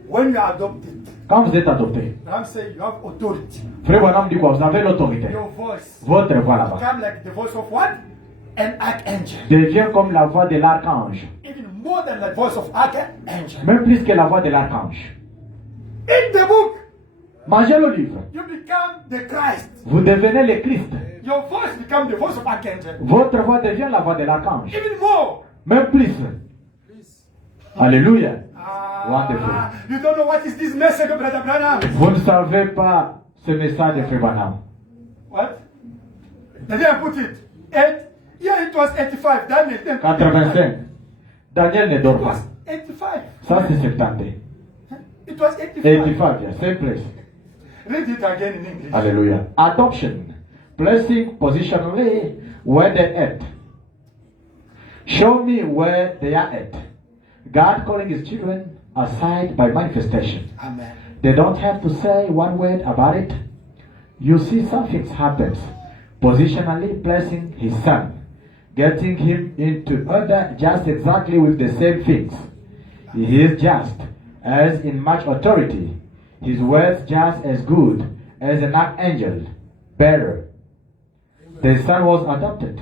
When you are adopted, Quand vous êtes adopté, Ram say you have authority. Frère Branham dit quoi? Vous avez l'autorité. Your voice Votre voix là-bas become like the voice of what? An archangel. devient comme la voix de l'archange. Even more than the voice of archangel. Même plus que la voix de l'archange. In the book, Mangez le livre. you become the Christ. Vous devenez le Christ. Your voice becomes the voice of archangel. Votre voix devient la voix de l'archange. Even more. Même plus. Alléluia. Wonderful. You don't know what is this message of Brother Branham. Vous ne savez pas ce message de Frère Branham. What? They didn't put it. Yeah, it was 85. Daniel 10. 85. Daniel ne dort It pas. was 85. Ça c'est 70. It was 85. 85, yeah, same place. Read it again in English. Hallelujah. Adoption. Placing positionally where they at. Show me where they are at. God calling his children aside by manifestation. Amen. They don't have to say one word about it. You see something happens. Positionally placing his son. Getting him into order just exactly with the same things. He is just as in much authority. His words just as good as an archangel. Better. The son was adopted.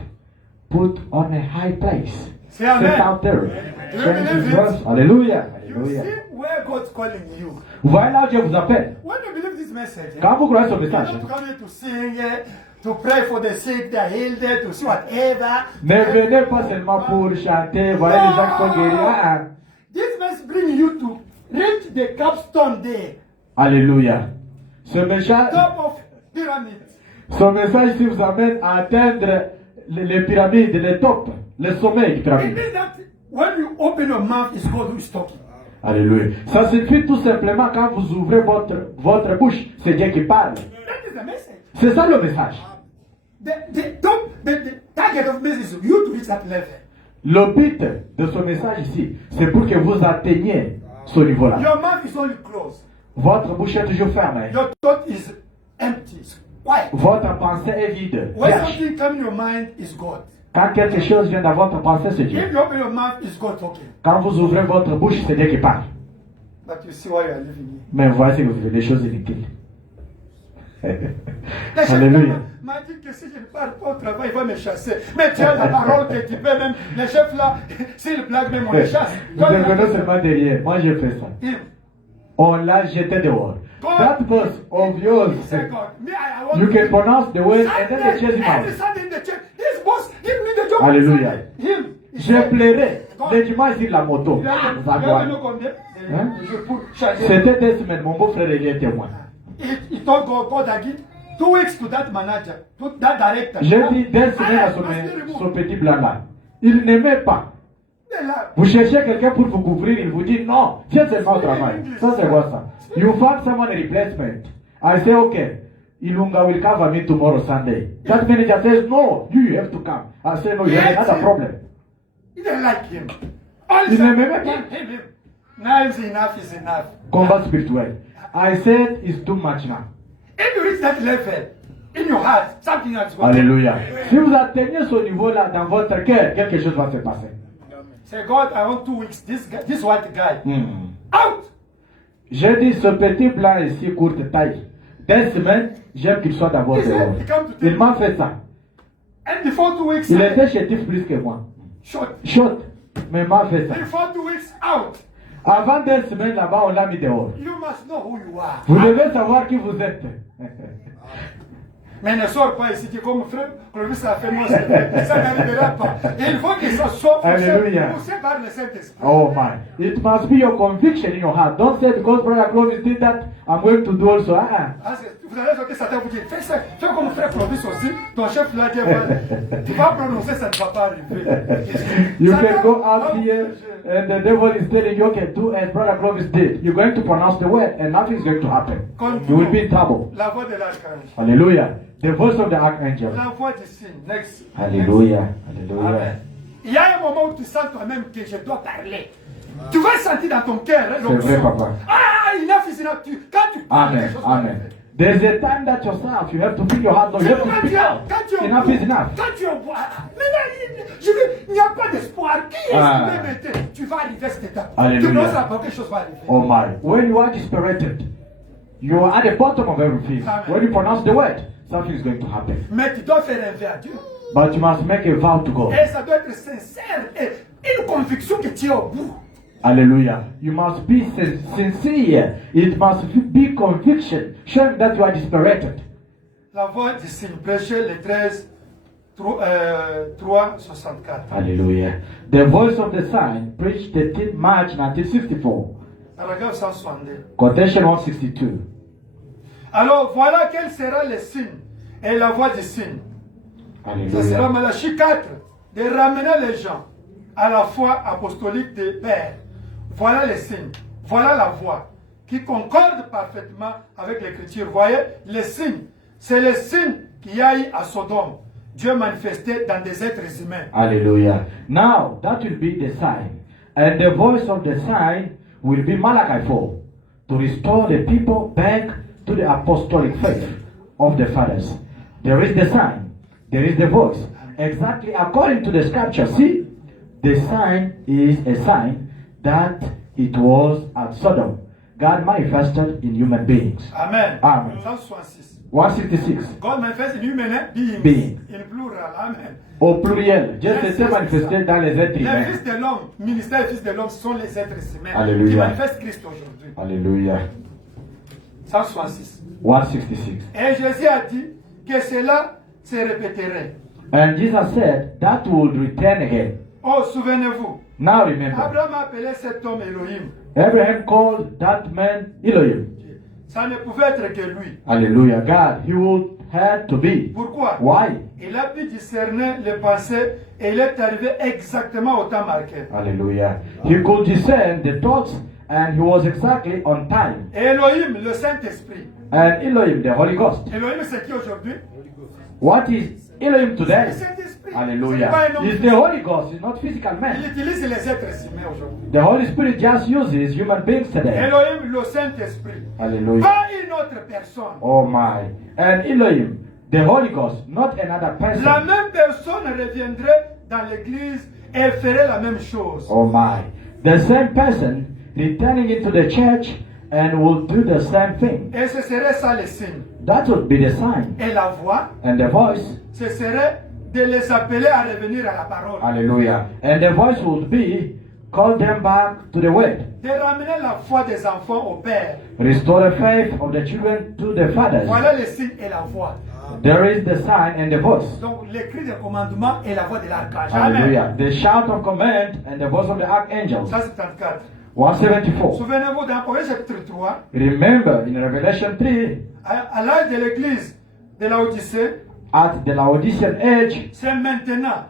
Put on a high place. Say amen. Set out there. Do you Change his believe it? words. Hallelujah. You Hallelujah. see where God's calling you. Vous voyez là où Dieu vous appelle. When you believe this message, Quand vous croyez ce you're message, not coming to sing, to pray for the sick, the healed, to see whatever. ne venez pas seulement pour chanter, voilà les gens qui sont guéris. Ah, This must bring you to reach the capstone there, ah. Alléluia. Ce message, top of pyramid. ici vous amène à atteindre les pyramides, les tops, le sommet du It pyramide. means that when you open your mouth, it's God who is talking. Alléluia. Ça signifie tout simplement quand vous ouvrez votre bouche, c'est Dieu qui parle. That is the message. C'est ça le message. The target of message is you to reach that level. Le but de ce message ici, c'est pour que vous atteigniez ce niveau-là. Your mouth is only closed. Votre bouche est toujours fermée. Your thought is empty. It's quiet. Votre pensée est vide. When Vierge. something comes in your mind, is God. Quand quelque chose vient dans votre pensée, c'est Dieu. If you open your mouth, is God talking. Quand vous ouvrez votre bouche, c'est Dieu qui parle. But you see why you are living here. Mais voici que vous faites des choses inutiles. Le chef Alléluia. m'a dit que si je ne parle pas au travail, il va me chasser. Mais tu as la parole que tu peux même. Le chef là, s'il blague même, on le chasse. Vous devenez seulement derrière. Moi, j'ai fait ça. On l'a jeté dehors. That was of yours. You can pronounce the word and then they chase him out. This boss, give me the job. Alléluia. Him. J'ai pleuré le dimanche sur la moto. Hein? C'était des semaines. Mon beau-frère il est témoin. He told God again 2 weeks to that manager, to that director. J'ai dit des semaines à ce petit blanc-là. Il n'aimait pas. Vous cherchez quelqu'un pour vous couvrir, il vous dit non, viens seulement au travail. Ça c'est quoi ça? You found someone a replacement. I say okay. Ilunga will cover me tomorrow Sunday. That manager says no, you have to come. I say no, you have another problem. He didn't like him. Il n'aimait pas. Him. Now is enough. Combat spirituel. I said it's too much now. If you reach that level in your heart, something else will happen. Alléluia. Si vous atteignez ce niveau-là dans votre cœur, quelque chose va se passer. Say, God, I want 2 weeks. This white guy. Out! J'ai dit ce petit blanc ici, courte taille. Des semaines, j'aime qu'il soit d'abord dehors. Il m'a fait ça. And before 2 weeks, Il était chétif plus que moi. Short. Mais il m'a fait ça. Before 2 weeks, out. Avant 2 semaines là-bas, on l'a mis dehors. You must know who you are. Vous devez savoir qui vous êtes. Mais ne sors pas ici, comme frère Clovis a fait moi, ça n'arrivera pas. Il faut que ça soit poussé par le Saint-Esprit. Oh my. It must be your conviction in your heart. Don't say because Brother Clovis did that, I'm going to do also. Parce que vous allez sortir Satan vous dire, fais ça, fais comme frère Clovis aussi, ton chef l'a dit, voilà. Tu vas prononcer, ça ne va pas arriver. You Satan can go va out vous here piéger. and the devil is telling you, okay, do as Brother Clovis did. You're going to pronounce the word and nothing is going to happen. You will be in trouble. La voix de l'archange. Hallelujah. The voice of the archangel. La voix du signe. Next. Hallelujah. Next. Hallelujah. Amen. Il y a un moment où tu sens toi-même que je dois parler. Tu vas sentir dans ton cœur C'est vrai, papa. Ah, enough is enough. Quand tu parles, Amen. quelque chose va Amen. arriver. There's a time that yourself, you have to pick your heart, no, you have to speak out. Enough is enough. Quand tu en vois, il n'y a pas d'espoir. Qui est-ce Ah. qui peut m'aider? Tu vas arriver à cette étape. Alléluia. Tu commences à voir quelque chose va arriver. Oh my. When you are dispirited, you are at the bottom of everything. Amen. When you pronounce the word, something is going to happen. Mais tu dois faire un vœu à Dieu. But you must make a vow to God. Et ça doit être sincère et une conviction que tu es au bout. Hallelujah. You must be sincere. It must be conviction, showing that you are dispirited. La voix du signe, prêcher le 13, 3, 64. Hallelujah. The voice of the sign preached the 10th March 1964. Paragraphe 162. Quotation 162. Alors voilà quel sera le signe et la voix du signe. Ce sera Hallelujah. Malachie 4, de ramener les gens à la foi apostolique des pères. Voilà les signes, voilà la voix qui concorde parfaitement avec l'écriture. Voyez, les signes, c'est les signes qu'il y a eu à Sodome. Dieu manifesté dans des êtres humains. Hallelujah. Now that will be the sign. And the voice of the sign will be Malachi 4 to restore the people back to the apostolic faith of the fathers. There is the sign, there is the voice. Exactly according to the scripture. See, the sign is a sign that it was at Sodom. God manifested in human beings. Amen. Amen. 166. 166. God manifeste in human beings. Being. In plural. Amen. Au pluriel, Dieu s'était manifesté dans les êtres Les humains. fils de l'homme, ministère des fils de l'homme sont les êtres humains Alléluia. qui manifestent Christ aujourd'hui. Hallelujah. 166. 166. Et Jésus a dit que cela se répéterait. And Jesus said that would return again. Oh, souvenez-vous, Now remember, Abraham a appelé cet homme Elohim. Abraham called that man Elohim. Ça ne pouvait être que lui. Hallelujah. God, he would have to be. Pourquoi? Why? Il a pu discerner les pensées et il est arrivé exactement au temps marqué. Hallelujah. He could discern the thoughts and he was exactly on time. Et Elohim, le Saint-Esprit. And Elohim, the Holy Ghost. Elohim, c'est qui aujourd'hui? What is Elohim Le today? Saint-Esprit. C'est pas Hallelujah. un homme. It's the Holy Ghost, it's not physical Il man. utilise les êtres humains aujourd'hui. The Holy Spirit just uses human beings today. Elohim, le Saint-Esprit. Hallelujah. Pas une autre personne. Oh my. And Elohim, the Holy Ghost, not another La person. même personne reviendrait dans l'église et ferait la même chose. Oh my. The same person returning into the church and will do the same thing. Et ce serait ça le signe. That would be the sign. Et la voix, And the voice, ce serait de les appeler à revenir à la parole. hallelujah. And the voice would be call them back to the word. De ramener la foi des enfants au Père. Restore the faith of the children to the fathers. Voilà le signe et la voix. There is the sign and the voice. Donc l'écrit de commandement et la voix de l'archange. Amen. Hallelujah. The shout of command and the voice of the archangel. 174. 174. Souvenez-vous dans Apocalypse chapitre 3, Remember in Revelation 3, à l'âge de l'église de Laodicée, at the Laodicean age, c'est maintenant.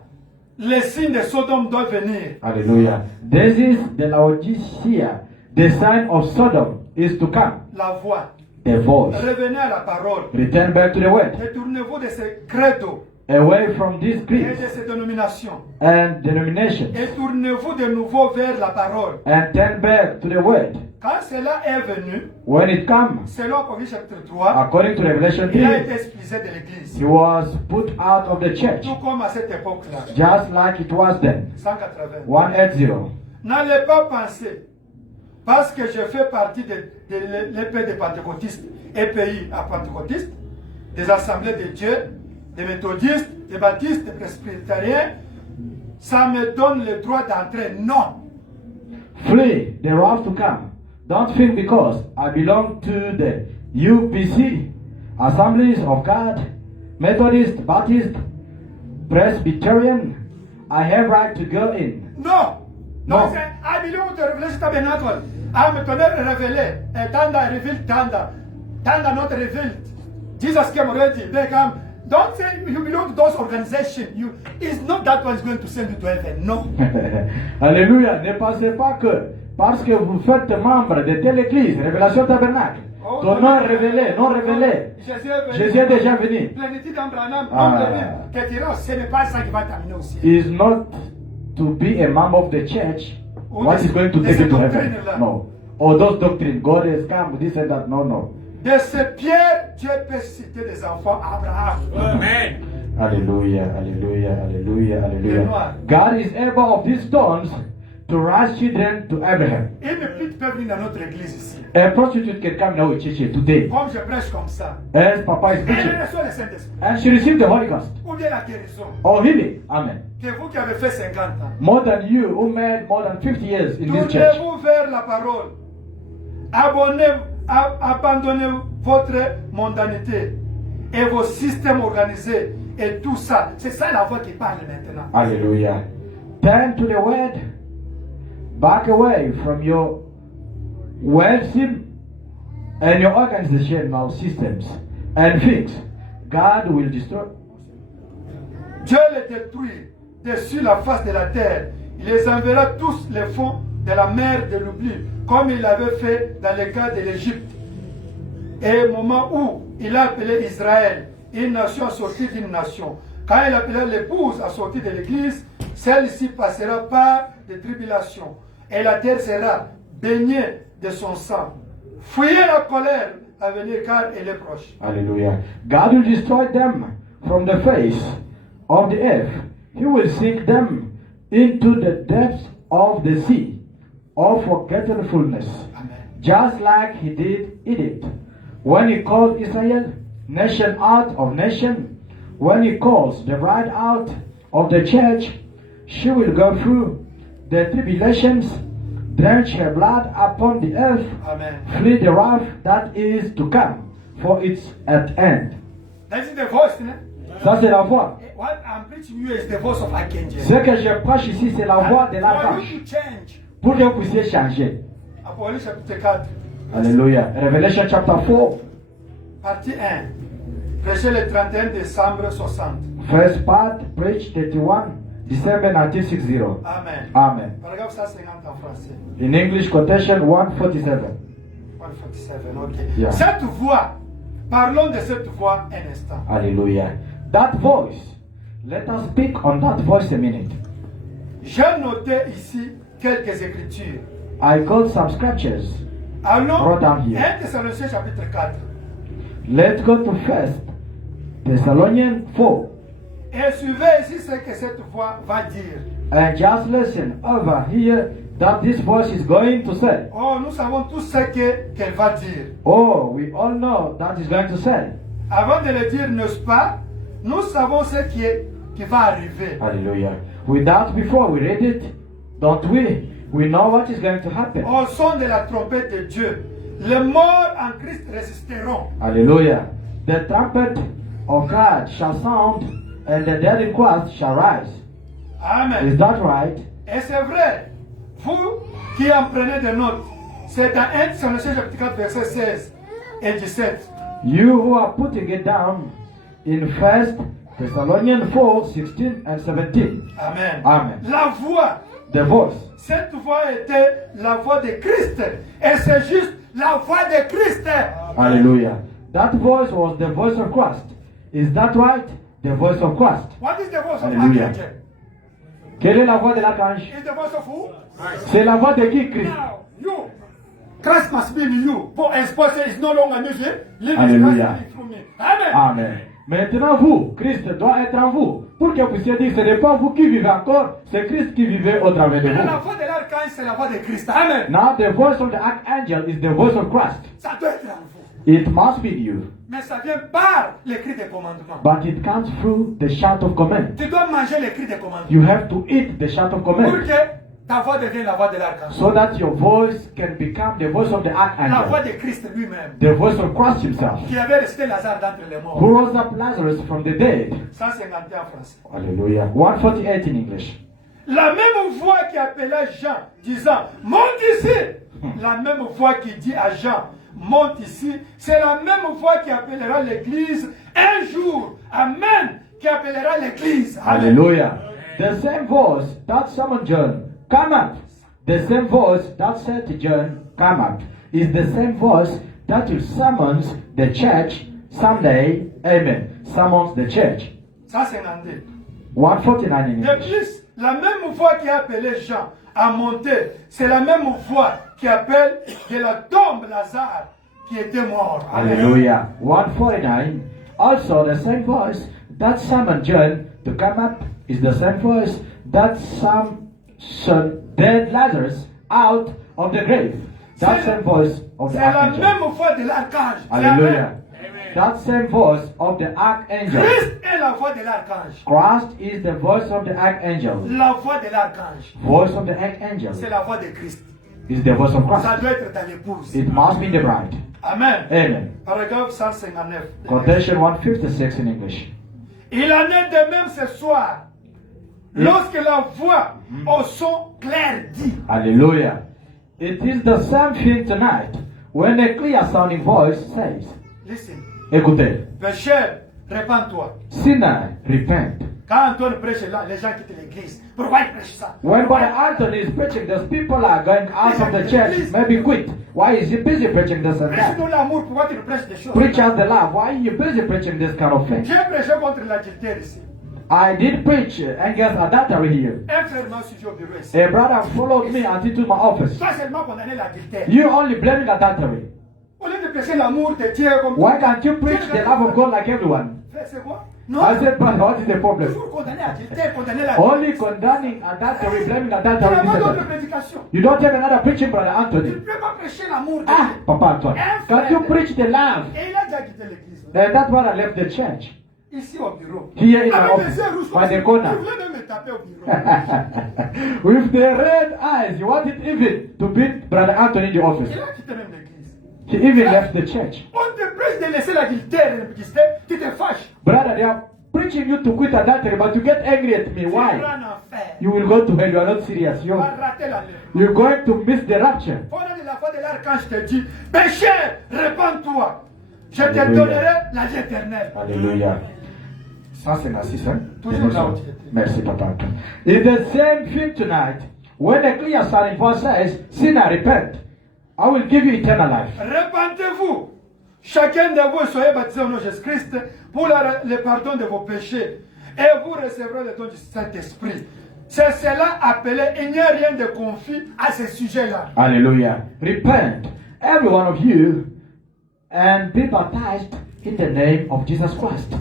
Les signes de Sodome doivent venir. hallelujah. This is the Laodicea. The sign of Sodom is to come. La voix. The voice. Revenez à la parole. Return back to the word. Détournez-vous de ces credos Away from these et creeds de ces dénominations. and denominations. Et tournez-vous de nouveau vers la parole. And turn back to the word. Quand cela est venu, When it comes, selon Apocalypse chapitre 3, according to Revelation il a 3, été expulsé de l'église. he was put out of the church. Tout comme à cette époque-là. Just like it was then. 180. 180. N'allez pas penser, parce que je fais partie de l'épée des pentecôtistes, EPI à pentecôtistes, des assemblées de Dieu, des méthodistes, des baptistes, des presbytériens, ça me donne le droit d'entrer. Non. Flee the wrath to come. Don't think because I belong to the UPC, Assemblies of God, Methodist, Baptist, Presbyterian, I have right to go in. Non. Non. Donc, c'est I belong to the Revelation Tabernacle. Ah, me tonnerre révélé. Et Tanda revealed Tanda. Tanda not revealed. Jesus came already. They come. Don't say you belong to those organizations. It's not that one is going to send you to heaven. No. Alléluia. Ne pensez pas que parce que vous faites membre de telle église, Révélation Tabernacle, ton nom est révélé, non révélé. Jésus est déjà venu. Plénitude d'Abraham, ce n'est pas ça qui va t'amener au ciel. Is not to be a member of the church what is going to take you to heaven. No. Or those doctrines, God has come, this and that. No, no. De ces pierres, Dieu peut citer des enfants à Abraham. Amen. Hallelujah, hallelujah, hallelujah, hallelujah. God is able of these stones to raise children to Abraham. Une petite peut venir dans notre église ici. A prostitute can come now church today. Comme je prêche comme ça. As Papa is Elle preaching. reçoit le Saint-Esprit. And she received the Holy Ghost. Ou bien la guérison. Or healing. Amen. Que vous qui avez fait 50 ans. More than you who made more than 50 years in this church. Tournez-vous vers la parole. Abandonnez votre mondanité et vos systèmes organisés et tout ça. C'est ça la voix qui parle maintenant. Hallelujah. Turn to the word. Back away from your worship and your organizational systems and things. God will destroy. Dieu les détruit dessus la face de la terre. Il les enverra tous les fonds de la mer de l'oubli, comme il l'avait fait dans le cas de l'Égypte. Et au moment où il a appelé Israël, une nation sortie d'une nation, quand il appela l'épouse à sortir de l'église, celle-ci passera par des tribulations, et la terre sera baignée de son sang. Fuyez la colère à venir car elle est proche. Hallelujah. God will destroy them from the face of the earth. He will sink them into the depths of the sea of forgetfulness. Amen. Just like he did Egypt. When he called Israel, nation out of nation, when he calls the bride out of the church, she will go through the tribulations, drench her blood upon the earth, Amen. flee the wrath that is to come, for it's at end. That is the voice, né? Ça, c'est la voix. What I'm preaching you is the voice of Archangel. Ce que je prêche ici, c'est la voix de For l'archange. you to change. Pour que vous puissiez changer. Apocalypse chapitre 4, Alléluia. Revelation chapter 4, partie 1. Prêché le 31 décembre 60. first part, preached 31 December 1960. Amen. Amen. Paragraphe 150 en français. In English quotation 147. 147, ok. Yeah. Cette voix, parlons de cette voix un instant. Hallelujah. That voice. Let us speak on that voice a minute. J'ai noté ici quelques écritures. I got some scriptures. Allons, Wrote down here. 1 Thessaloniciens chapitre 4. Let's go to first Thessalonians 4. Et suivez ici ce que cette voix va dire. And just listen over here that this voice is going to say. Oh, nous savons tous ce qu'elle va dire. Oh, we all know that is going to say. Avant de le dire, n'est-ce pas, nous savons ce qui va arriver. Hallelujah. With that, before we read it, don't we? We know what is going to happen. Au son de la trompette de Dieu, les morts en Christ résisteront. Hallelujah. The trumpet of God shall sound, and the dead in Christ shall rise. Amen. Is that right? Et c'est vrai, vous qui en prenez des notes, c'est dans 1 Thessaloniciens chapitre 4, verset 16 et 17. You who are putting it down in 1 Thessalonians 4, 16 and 17. Amen. Amen. La voix, The voice. cette voix était la voix de Christ. Et c'est juste la voix de Christ. Hallelujah. That voice was the voice of Christ. Is that right? The voice of Christ. What is the voice of Hallelujah. Archangel? Quelle est la voix de l'archange? Is the voice of who? C'est la voix de qui, Christ? Now, you. Christ must be in you. For his voice is no longer music. Live Hallelujah. Christ through me. Amen. Amen. Maintenant, vous, Christ doit être en vous. Pour que vous puissiez dire, ce n'est pas vous qui vivez encore, c'est Christ qui vivait au travers de La vous. voix de l'archange, c'est la voix de Christ. Amen. Now, the voice of the archangel is the voice of Christ. Ça doit être en vous. It must be you, Mais ça vient par l'écrit des commandements. but it comes through the shout of command. Tu dois manger l'écrit des commandements. You have to eat the shout of Pour command que ta voix devienne la voix de l'archange. so that your voice can become the voice of the La voix archangel, de Christ lui-même. the voice of Christ himself, Qui avait resté Lazare d'entre les morts. who rose up Lazarus from the dead. 151 en français. Hallelujah. 148 in English. La même voix qui appelait Jean, disant, monte ici. La même voix qui dit à Jean, monte ici, c'est la même voix qui appellera l'église un jour. Amen. Qui appellera l'église. Hallelujah. The same voice that summoned John, come up. The same voice that said to John, come up, is the same voice that will summons the church someday. Amen. Summons the church. Ça, c'est en anglais. 149 in De English. plus, la même voix qui a appelé Jean à monter, c'est la même voix qui appelle de la tombe Lazare qui était mort. Hallelujah. 149. Also, the same voice that summoned John to come up is the same voice that summoned dead Lazarus out of the grave. That same voice of the C'est la archangel. même voix de l'archange. Hallelujah. That same voice of the archangel. Christ est la voix de l'archange. Christ is the voice of the archangel. La voix de l'archange, Voice of the archangel c'est la voix de Christ. is the voice of Ça Christ. doit être ta l'épouse. It must be the bride. Amen. Amen. Paragraphe 159. Quotation 156 in English. Il en est de même ce soir. Lorsque la voix au son clair dit, Hallelujah. It is the same thing tonight when a clear sounding voice says, listen, écoutez, pécheur, répands-toi. sinner, repent. Quand Antoine prêche là, les gens quittent l'église. Pourquoi il prêche ça? When Brother Anthony is preaching, those people are going out of the church, maybe quit. Why is he busy preaching this and that? Prêche-nous l'amour, pourquoi tu nous prêches des choses? Preach us the love. Why are you busy preaching this kind of thing? J'ai prêché contre l'adultère ici. I did preach against adultery here. Un frère m'a suivi au bureau ici. A brother followed me until to my office. Toi seulement condamner l'adultère. You only blaming adultery. Au lieu de prêcher l'amour de Dieu comme Why can't you preach the love of God like everyone? Frère, c'est quoi? Non. I said, brother, what is the problem? Toujours condamner l'adultère, condamner l'adultère. Only condemning adultery, blaming Tu n'as adultery. pas This and d'autre that. prédication. You don't have another preaching, Brother Tu Anthony. ne peux pas prêcher l'amour de Ah, Dieu. Papa Antoine, can't you preach the love? Et il a déjà quitté l'église. That's why I left the church. Ici au bureau. Here in my Avec office, les yeux rouges, by the il corner. voulait même me taper au bureau. With the red eyes, you wanted even to beat Brother Anthony in the office. Il a quitté même l'église. He even left the church. On te presse de laisser l'adultère et l'impudiquité, tu te fâches. Brother, they are preaching you to quit adultery, but you get angry at me. Tu iras Why? en enfer. You will go to hell. You are not serious. Tu vas rater la lèvre. You're going to miss the rapture. Pendant la voix de l'archange te dit, pécheur, répands-toi. Je te Alléluia. donnerai la vie éternelle. Hallelujah. Ça, c'est Nassis, hein? Toujours là où tu étais. Merci, Papa. It's the same thing tonight. When a clear sounding voice says, sinner, repent, I will give you eternal life. Repentez-vous. Chacun de vous soyez baptisé au nom de Jésus-Christ pour le pardon de vos péchés. Et vous recevrez le don du Saint-Esprit. C'est cela appelé, il n'y a rien de confus à ce sujet-là. Hallelujah. Repent, every one of you, and be baptized in the name of Jesus Christ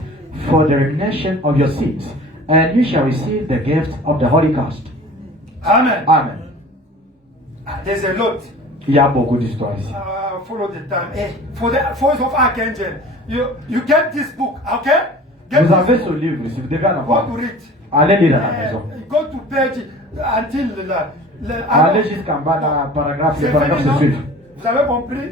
for the remission of your sins, and you shall receive the gift of the Holy Ghost. Amen. Amen. Ah, des élotes. Il y a beaucoup d'histoires ici. Follow the time. Hey, for the voice of Archangel, you get this book, okay? Get Vous this avez book. ce livre, si vous devez en Go avoir. to read. Allez lire à la maison. Go to page until Allez jusqu'en bas dans le paragraphe, C'est le paragraphe fini, se non? suit. Vous avez compris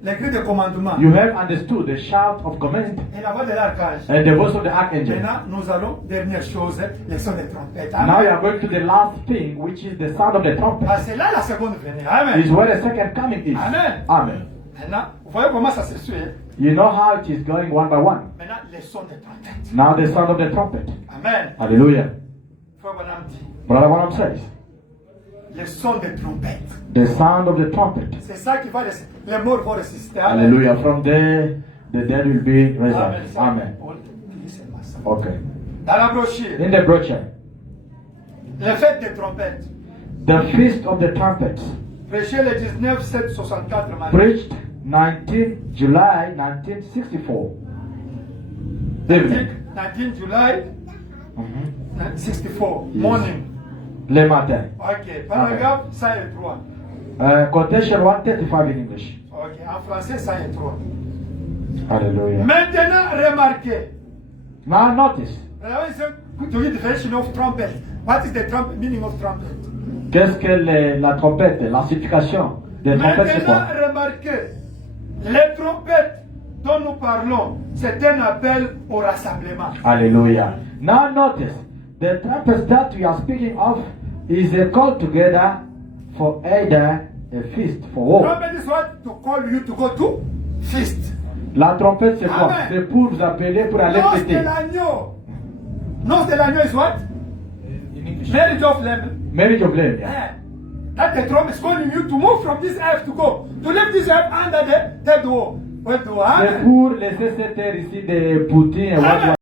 les cris de commandement You have understood the shout of command et la voix de l'archange. and the voice of the archangel. Maintenant, nous allons, dernière chose, les sons des trompettes. Now you Amen. are going to the last thing, which is the sound of the trumpet. Ah, c'est là la seconde venue. Amen. Is where the second coming is. Amen. Amen. Maintenant, vous voyez comment ça se suit. Hein? You know how it is going one by one. Maintenant, les sons des trompettes. Now the sound of the trumpet. Amen. Hallelujah. Frère Branham dit, Brother Branham says, les sons des trompettes. the sound of the trumpet. C'est ça qui va, les morts vont résister. Amen. Hallelujah. From there, the dead will be raised. Amen. Okay. Dans la brochure, In the brochure, les fêtes des trompettes. the feast of the trumpets, Prêché le 19-7-64 mars. preached 19 July 1964. Evening. 19 July Mhm. 64, Yes. morning. Le matin. Ok, paragraphe 103. Quotation 135 in English. Ok, en français 103. Hallelujah. Maintenant, remarquez. Now notice. To read the definition of trumpet. What is the meaning of trumpet? Qu'est-ce que la trompette, la signification des trompettes, c'est Maintenant, quoi? remarquez. Les trompettes dont nous parlons, c'est un appel au rassemblement. Hallelujah. Now notice, the trumpets that we are speaking of is a call together for either a feast for war. Trumpet is what? To call you to go to feast. La trompette, c'est quoi? Amen. C'est pour vous appeler pour aller Nose fêter. de l'agneau. Nose de l'agneau is what? Marriage of lamb. Marriage of Lamb. Yeah. Yeah. That the trumpet is calling you to move from this earth to go. To leave this earth under the third wall. What do C'est I? pour laisser cette terre ici de Poutine et Amen.